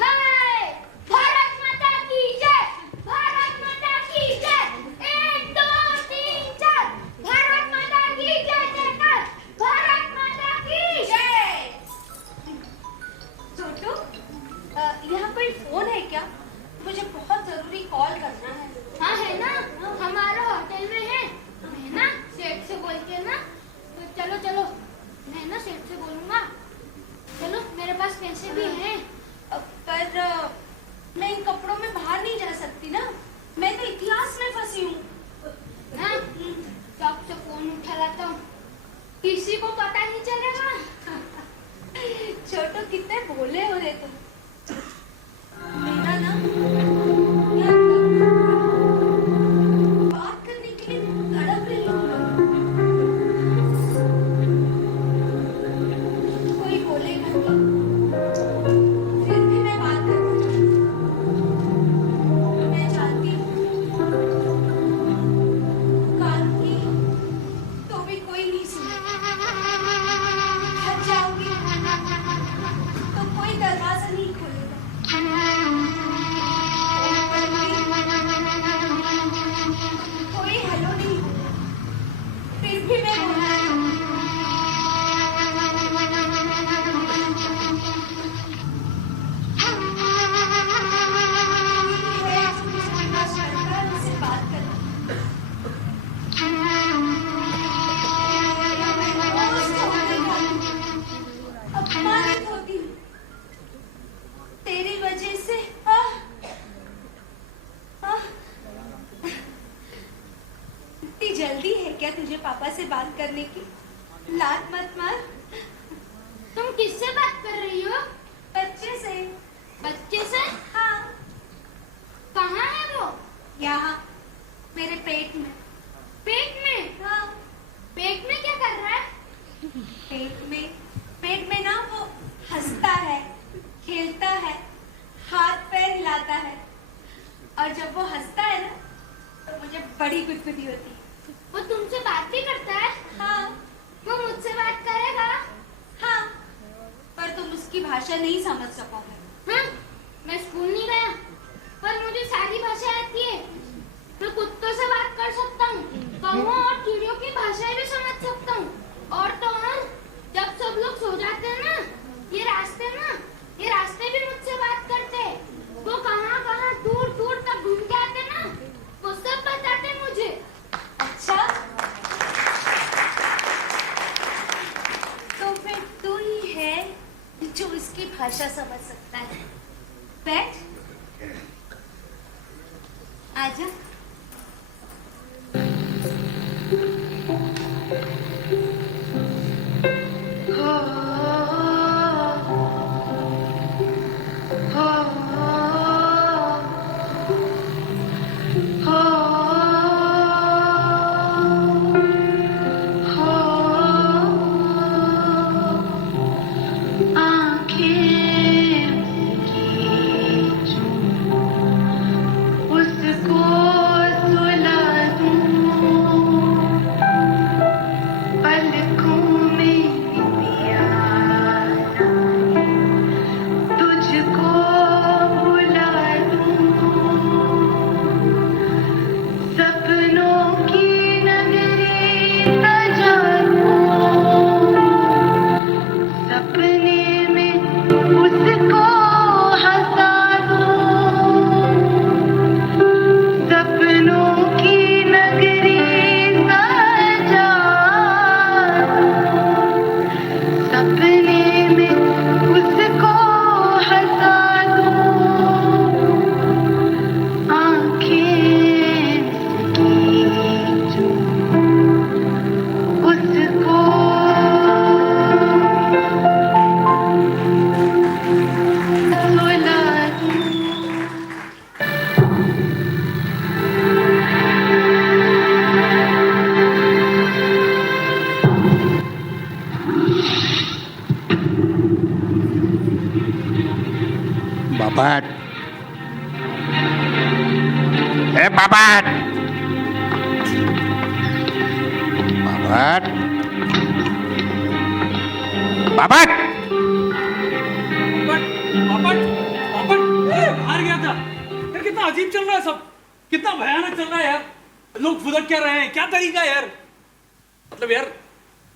हाय, भारत माता की जय, भारत माता की जय। 1 2 3 4, भारत माता की जय जयकार, भारत माता की जय। इतनी जल्दी है क्या तुझे पापा से बात करने की? लात मत मार। तुम किससे बात कर रही हो? बच्चे से। बच्चे से? हाँ। कहाँ है वो? यहाँ, मेरे पेट में। पेट में? हाँ। पेट में क्या कर रहा है? पेट में ना वो हंसता है, खेलता है, हाथ पैर हिलाता है, और जब वो हंसता है ना तो मुझे बड़ी गुदगुदी होती है। वो तुमसे बात भी करता है? हाँ। वो मुझसे बात करेगा? हाँ, पर तुम उसकी भाषा नहीं समझ सकोगे। हाँ, मैं स्कूल नहीं गया, पर मुझे सारी भाषा आती है। मैं कुत्तों से बात कर सकता हूँ, कौवों और कीड़ियों की भाषाएं भी समझ सकता हूँ। और तो और, जब सब लोग सो जाते हैं ना, ये रास्ते भी मुझसे बात करते हैं। वो कहाँ दूर दूर तक घूम के आते ना, वो सब बताते मुझे। अच्छा, तो फिर तू ही है जो इसकी भाषा समझ सकता है। बैठ, आजा। Babat. Babat. Babat. Babat. बाहर गया था यार। कितना अजीब चल रहा है सब, कितना भयानक चल रहा है यार। लोग फुदक क्या रहे हैं, क्या तरीका है यार। मतलब यार,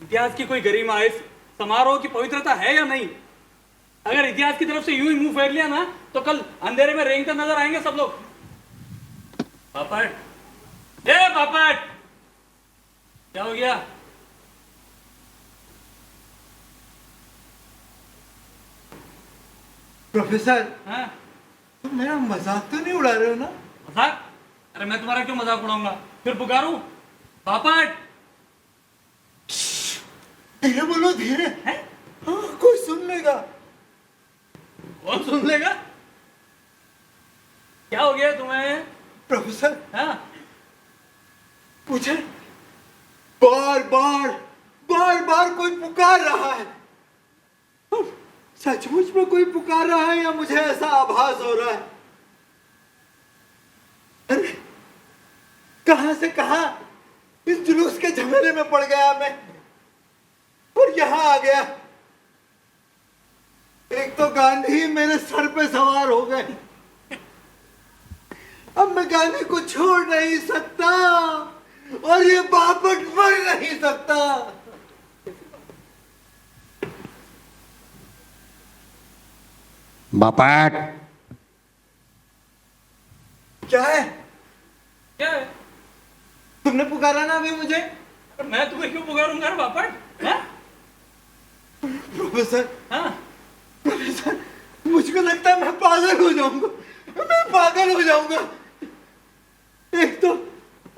इतिहास की कोई गरिमा इस समारोह की पवित्रता है या नहीं? अगर इतिहास की तरफ से यूं ही मुंह फेर लिया ना तो कल अंधेरे में रेंगते नजर आएंगे सब लोग। पापड़, पापड़, क्या हो गया? प्रोफेसर, हाँ? तुम मेरा मजाक तो नहीं उड़ा रहे हो ना? मजाक? अरे मैं तुम्हारा क्यों मजाक उड़ाऊंगा? फिर पुकारूं? पापड़, धीरे बोलो, धीरे। हाँ, कोई सुन लेगा। कौन सुन लेगा? क्या हो गया तुम्हें? प्रोफेसर, हाँ? मुझे बार बार कोई पुकार रहा है। सचमुच में कोई पुकार रहा है या मुझे ऐसा आभास हो रहा है? अरे कहां से कहां इस जुलूस के झमेले में पड़ गया मैं, और यहां आ गया। एक तो गांधी मेरे सर पे सवार हो गए, अब मैं गांधी को छोड़ नहीं सकता, और ये बापट मर नहीं सकता। बापट। क्या है? क्या है? तुमने पुकारा ना अभी मुझे? मैं तुम्हें क्यों पुकारूंगा बापट? प्रोफेसर, हाँ? प्रोफेसर, मुझको लगता है मैं पागल हो जाऊंगा। मैं पागल हो जाऊंगा। एक तो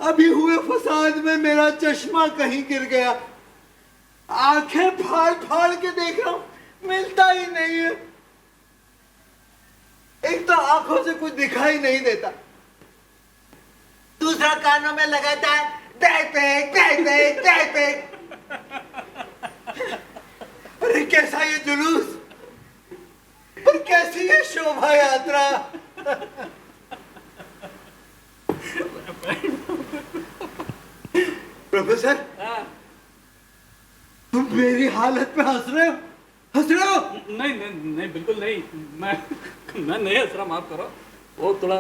अभी हुए फसाद में मेरा चश्मा कहीं गिर गया। आंखें फाड़ फाड़ के देख रहा हूं, मिलता ही नहीं है। एक तो आंखों से कुछ दिखाई नहीं देता, दूसरा कानों में लगाता है अरे कैसा ये जुलूस, और कैसी ये शोभा यात्रा। प्रोफेसर, तुम मेरी हालत पे हंस रहे हो? नहीं नहीं नहीं, बिल्कुल नहीं। मैं नहीं हंस रहा, माफ करो। वो थोड़ा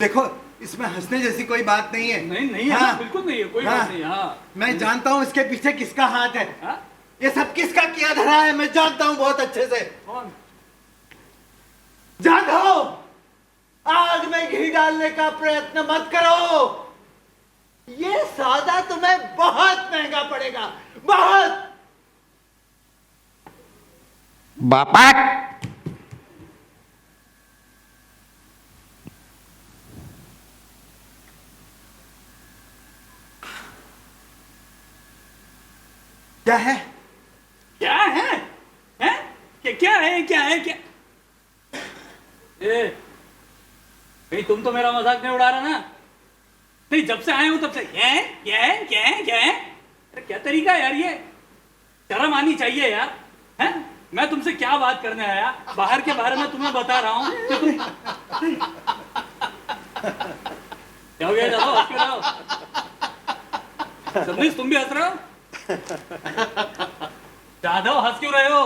देखो, इसमें हंसने जैसी कोई बात नहीं है। नहीं नहीं है, हाँ, बिल्कुल नहीं है, कोई बात नहीं। हाँ, मैं जानता हूँ इसके पीछे किसका हाथ है। हाँ? ये सब किसका किया धरा है, मैं जानता हूँ बहुत अच्छे से। कौन? जाधव, आग में घी डालने का प्रयत्न मत करो। ये सौदा तुम्हें बहुत महंगा पड़ेगा, बहुत। बापट, क्या है? क्या है? हैं? क्या है? क्या है? क्या? कहीं तुम तो मेरा मजाक नहीं उड़ा रहा ना? नहीं, जब से आए हूं तब से क्या है? क्या है? क्या है? क्या है? अरे क्या तरीका है यार ये? शर्म आनी चाहिए यार। हैं? मैं तुमसे क्या बात करने आया? बाहर के बारे में तुम्हें बता रहा हूं कि तुम क्या हो गया? चलो हंस क्यों रहे हो? सबनीश, तुम भी हंस रहे हो? जाधव, हंस क्यों रहे हो?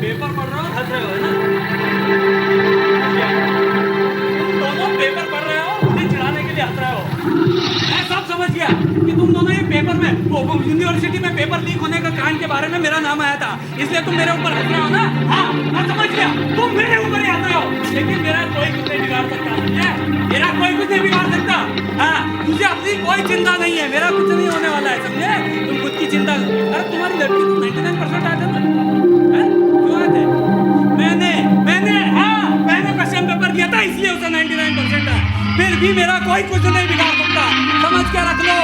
पेपर पढ़ रहे हो, हंस रहे हो, है ना? तुम दोनों पेपर पढ़ रहे हो, मुझे चिढ़ाने के लिए हंस रहे हो। मैं सब समझ गया कि तुम दोनों ये पेपर में, वो यूनिवर्सिटी में पेपर लीक होने का कांड के बारे में मेरा नाम आया था, इसलिए तुम मेरे ऊपर हंस रहे हो ना? हाँ, मैं समझ गया, तुम मेरे ऊपर ही हंस रहे हो। लेकिन मेरा कोई कुछ नहीं बिगाड़ सकता, समझे? मेरा कोई कुछ नहीं बिगाड़ सकता। हाँ, मुझे अपनी कोई चिंता नहीं है, मेरा कुछ नहीं होने वाला है, समझे? तुम खुद की चिंता। अरे तुम्हारी लड़की तो 99% आए थे ना? क्यों आए थे? मैंने क्वेश्चन पेपर दिया था, इसलिए उसे 99% है। फिर भी मेरा कोई कुछ नहीं बिगाड़ सकता, समझ के रख लो।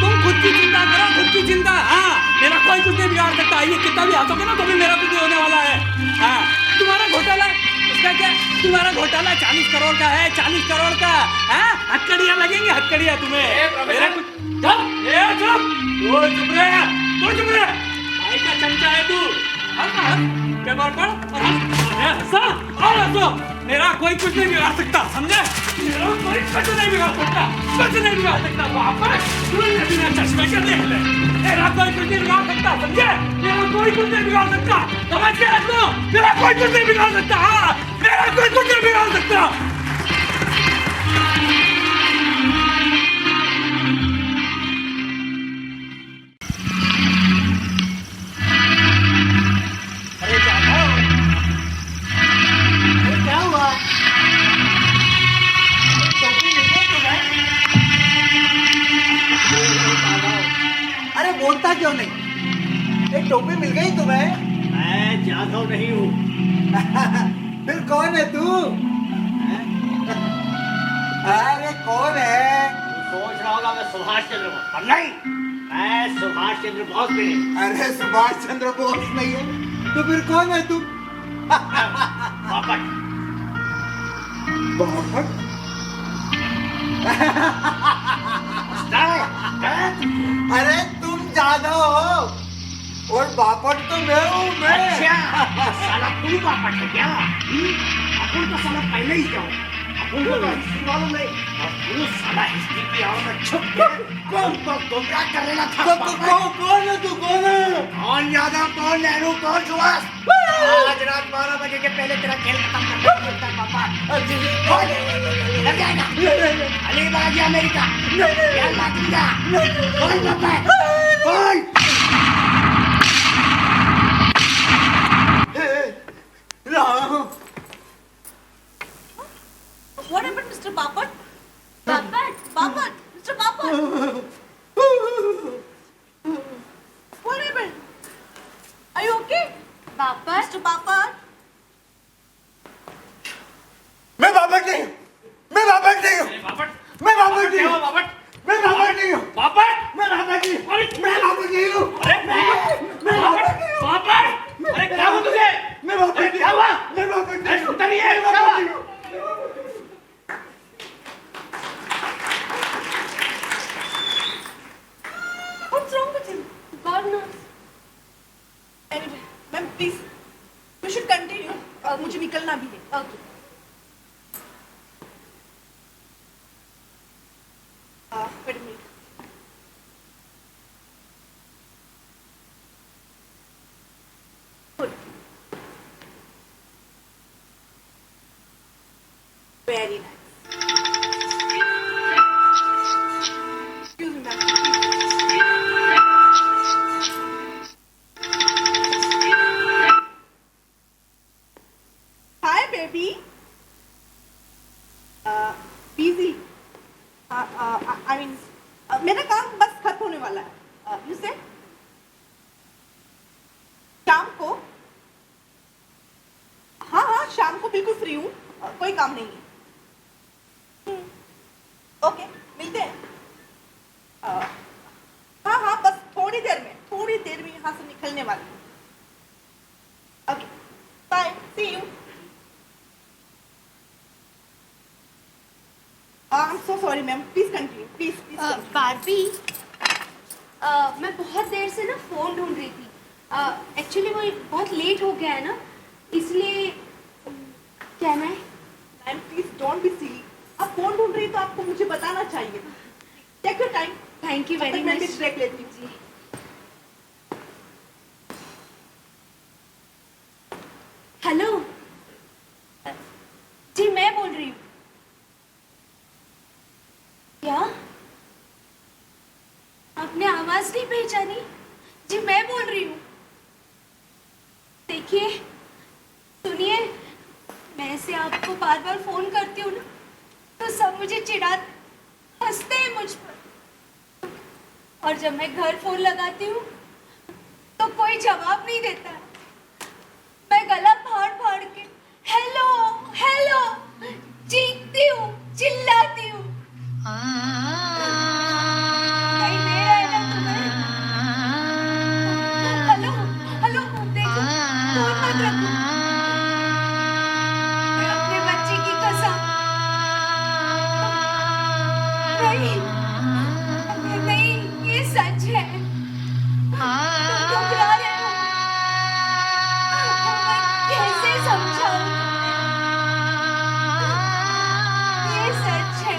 तुम खुद की चिंता करो, खुद की चिंता। हाँ, मेरा कोई कुछ नहीं बिगाड़ सकता। ये कितना भी हंसोगे ना तो भी मेरा कुछ नहीं होने वाला है। हाँ, तुम्हारा घोटाला, उसका क्या? तुम्हारा घोटाला 40 करोड़ का है, 40 करोड़ का। हाँ, हथकड़ियाँ लगेंगी, हथकड़ियाँ तुम्हें। मेरा कुछ चुप रहे। भाई का चमचा है तू। पेपर पढ़ और हंसो। मेरा कोई कुछ नहीं बिगाड़ सकता, समझे? मेरा कोई कुछ नहीं बिगाड़ सकता, कुछ नहीं बिगाड़ सकता। तूने बिना चश्मे के देख ले, मेरा कोई कुछ नहीं बिगाड़ सकता, समझे? मेरा कोई कुछ नहीं बिगाड़ सकता, समझ के रख लो। मेरा कोई कुछ नहीं बिगाड़ सकता। हाँ, मेरा कोई कुछ नहीं बिगाड़ सकता। बोलता क्यों नहीं? एक टोपी मिल गई तुम्हें? मैं जाधव नहीं हूँ। फिर कौन है तू? अरे कौन है? सोच रहा होगा मैं सुभाष चंद्र बोस, पर नहीं, मैं सुभाष चंद्र बोस भी नहीं। अरे सुभाष चंद्र बोस नहीं है तो फिर कौन है तू? बापट। अरे तुम जाधव हो और बापट तो मैं हूँ। मैं अच्छा, साला तू बापट है क्या? अपन तो साला पहले ही जाओ, अपन को हिस्ट्री मालूम नहीं, और तू साला हिस्ट्री की आड़ में छुप के कौन को गुमराह कर रहा था? कौन है तू? कौन है? कौन यादव, कौन नेहरू, कौन सुभाष? आज रात 12 बजे के पहले तेरा खेल खत्म कर देता पापा। लग जाएगा अलीबाग या अमेरिका? क्या बात किया? कौन पापा है? कौन? What happened, Mr. Bapat? Bapat, Mr. Bapat. What happened? Are you okay? Bapat? Mr. Bapat? मैं बापट नहीं हूँ। बापट नहीं हूँ। बापट मैं बापट नहीं हूँ। बापट मैं बापट नहीं हूँ। अरे मैं बापट नहीं हूँ। अरे मैं बापट नहीं हूँ। बापट अरे क्या हुआ तुझे? मैं बापट अरे क्या हुआ? मैं बापट नहीं हूँ। नहीं है मैं बापट नहीं हूँ। What's wrong with him? God knows. Anyway, ma'am please we should continue. मुझे निकलना भी है. Okay. Wait a minute. Good. Very nice. Excuse me, ma'am. Hi, baby. Busy. I mean, मेरा काम बस खत्म होने वाला है. You say? शाम को? हाँ, शाम को बिल्कुल फ्री हूँ. कोई काम नहीं है. ओके, मिलते हैं. हाँ, बस थोड़ी देर में यहाँ से निकलने वाली हूँ. Okay, bye, see you. I'm so sorry, ma'am. Please continue. Please continue. Barbie, मैं बहुत देर से ना फोन ढूंढ रही थी. एक्चुअली वो बहुत लेट हो गया है ना, इसलिए क्या है? Ma'am, please don't be silly. आप फोन ढूंढ रही तो आपको मुझे बताना चाहिए. Take your time. Thank you very मैं भी मच. ब्रेक लेती हूँ. हेलो जी, मैं बोल रही हूँ. क्या आपने आवाज नहीं पहचानी? जी मैं बोल रही हूँ. देखिए सुनिए, मैं ऐसे आपको बार बार फोन करती हूँ ना, तो सब मुझे हंसते हैं मुझ पर. और जब मैं घर फोन लगाती हूँ तो कोई जवाब नहीं देता. मैं गला फाड़ के हेलो हेलो चीखती हूँ, चिल्लाती हूँ. नहीं दे रहा है ना तुम्हें? हेलो देखो, फोन मत रखो. मैं अपने बच्चे की कसम. नहीं, ये सच है. तुम घबरा रहे हो. मैं कैसे समझाऊं तुम्हें? ये सच है.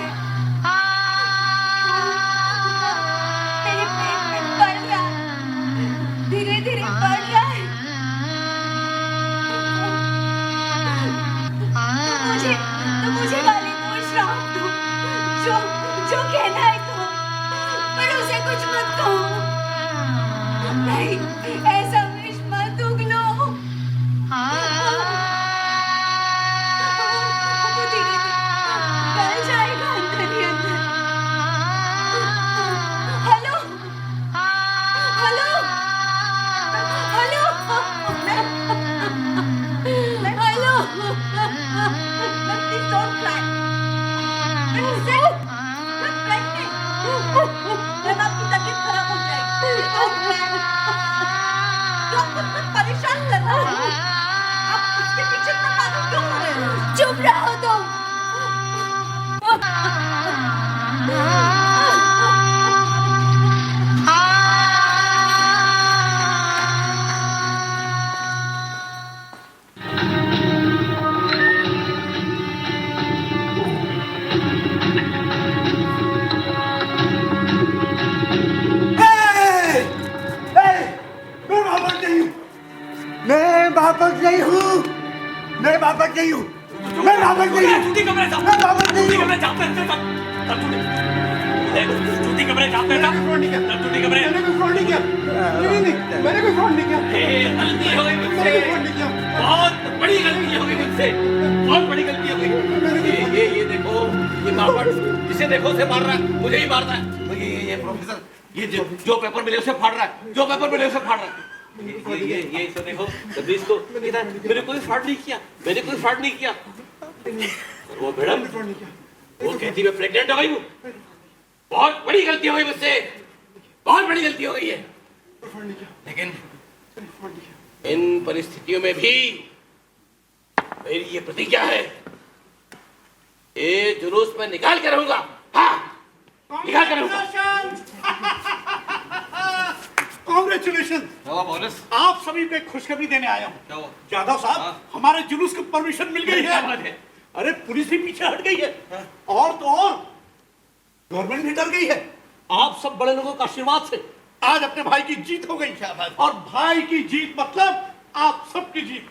मेरे पेट में बढ़ रहा है, धीरे-धीरे बढ़ रहा है. तो मुझे गाली पूछ रहा हूँ. जो कहना है तो, पर उसे कुछ मत कहो. नहीं, ऐसा विष मत उगलो. वो धीरे-धीरे गल जाएगा अंदर ही अंदर. Hello Please don't cry. Ma'am आपकी तबीयत खराब हो जाएगी. Don't cry. तो आप खुद को परेशान कर रहे हो. आप उसके पीछे इतना पागल क्यों हो रहे हो? चुप रहो तुम. मैं बापट नहीं हूँ. मैं बापट नहीं हूँ. मैं बापट नहीं हूँ. जूती कमरे जाओ. मैं बापट नहीं हूँ. कमरे जाते हैं जूती कमरे जाते हैं. जूती कमरे. मैंने कोई फ्रॉड नहीं किया. नहीं, मैंने कोई फ्रॉड नहीं किया. गलती हो गई मुझसे. मैंने कोई फ्रॉड नहीं किया. बहुत बड़ी गलती हो गई मुझसे. बहुत बड़ी गलती हो गई. ये देखो, ये बापट जिसे देखो उसे मार रहा है, मुझे ही मारता है. ये प्रोफेसर, ये जो पेपर मिले उसे फाड़ रहा है. जो पेपर मिले उसे फाड़ रहा है. ये इसे देखो, तबीज को मैंने कोई फ्रॉड नहीं किया. मैंने कोई फ्रॉड नहीं किया. वो मैडम, वो कहती मैं प्रेग्नेंट हो गई हूँ. बहुत बड़ी गलती हो गई मुझसे, बहुत बड़ी गलती हो गई है। लेकिन इन परिस्थितियों में भी मेरी ये प्रतिज्ञा है, ये जुलूस में निकाल कर रहूंगा। हाँ, निकाल कर रहूंगा। कॉन्ग्रेचुलेशन। आप सभी पे खुशखबरी देने आया हूँ। यादव साहब, हमारे जुलूस को परमिशन मिल गई है। अरे पुलिस भी पीछे हट गई है, और तो और गवर्नमेंट भी डर गई है। आप सब बड़े लोगों का आशीर्वाद से आज अपने भाई की जीत हो गई। और भाई की जीत मतलब आप सबकी जीत।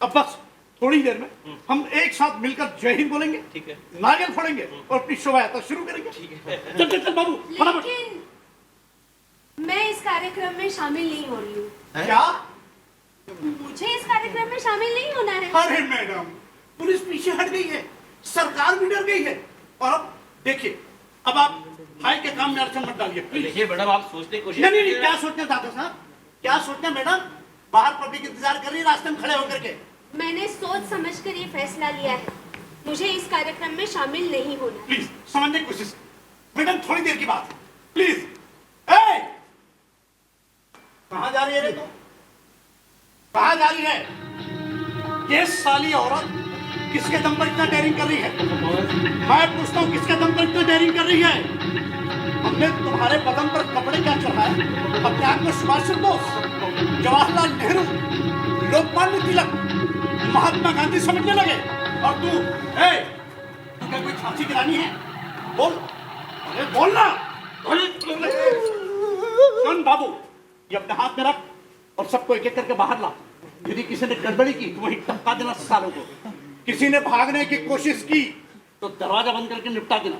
अब बस थोड़ी देर में हम एक साथ मिलकर जय हिंद बोलेंगे, ठीक है, नारियल फोड़ेंगे और अपनी शोभा यात्रा शुरू करेंगे। ठीक है, चल चल चल बाबू, फटाफट। लेकिन मैं इस कार्यक्रम में शामिल नहीं हो रही हूँ। क्या? मुझे इस कार्यक्रम में शामिल नहीं होना है। अरे मैडम, पुलिस पीछे हट गई है, सरकार भी डर गई है, और अब देखिए, अब आप भाई के काम में अड़चन मत डालिए। देखिए मैडम, आप सोचने की कोशिश नहीं, क्या सोचते दादा साहब, क्या सोचते मैडम? बाहर पब्लिक इंतजार कर रही है रास्ते में खड़े होकर के। मैंने सोच समझकर ये फैसला लिया है, मुझे इस कार्यक्रम में शामिल नहीं होना। प्लीज समझने की कोशिश, मैडम थोड़ी देर की बात, प्लीज। कहाँ जा रही है रे तू? कहाँ जा रही है? ये साली औरत किसके दम पर इतना डेयरिंग कर रही है? मैं पूछता हूँ, किसके दम पर इतना डेयरिंग कर रही है? हमने तुम्हारे बदन पर कपड़े क्या चढ़ाए? अपने आप को सुभाष चंद्र बोस, जवाहरलाल नेहरू, लोकमान्य तिलक, महात्मा गांधी समझने लगे, और तू क्या कोई झांसी की रानी है? बोल, अरे बोलना। सुन बाबू, ये अपने हाथ में रख और सबको एक एक करके बाहर ला। यदि किसी ने गड़बड़ी की तो वही टपका देना सालों को। किसी ने भागने की कोशिश की तो दरवाजा बंद करके निपटा देना।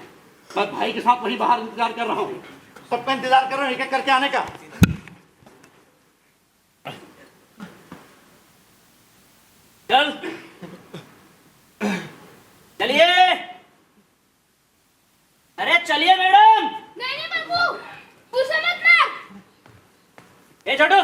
मैं भाई के साथ वही बाहर इंतजार कर रहा हूँ, सबका इंतजार कर रहा हूँ एक एक करके आने का। चल चलिए, अरे चलिए मैडम। नहीं बाबू, उसे मत मार। ए छोटू,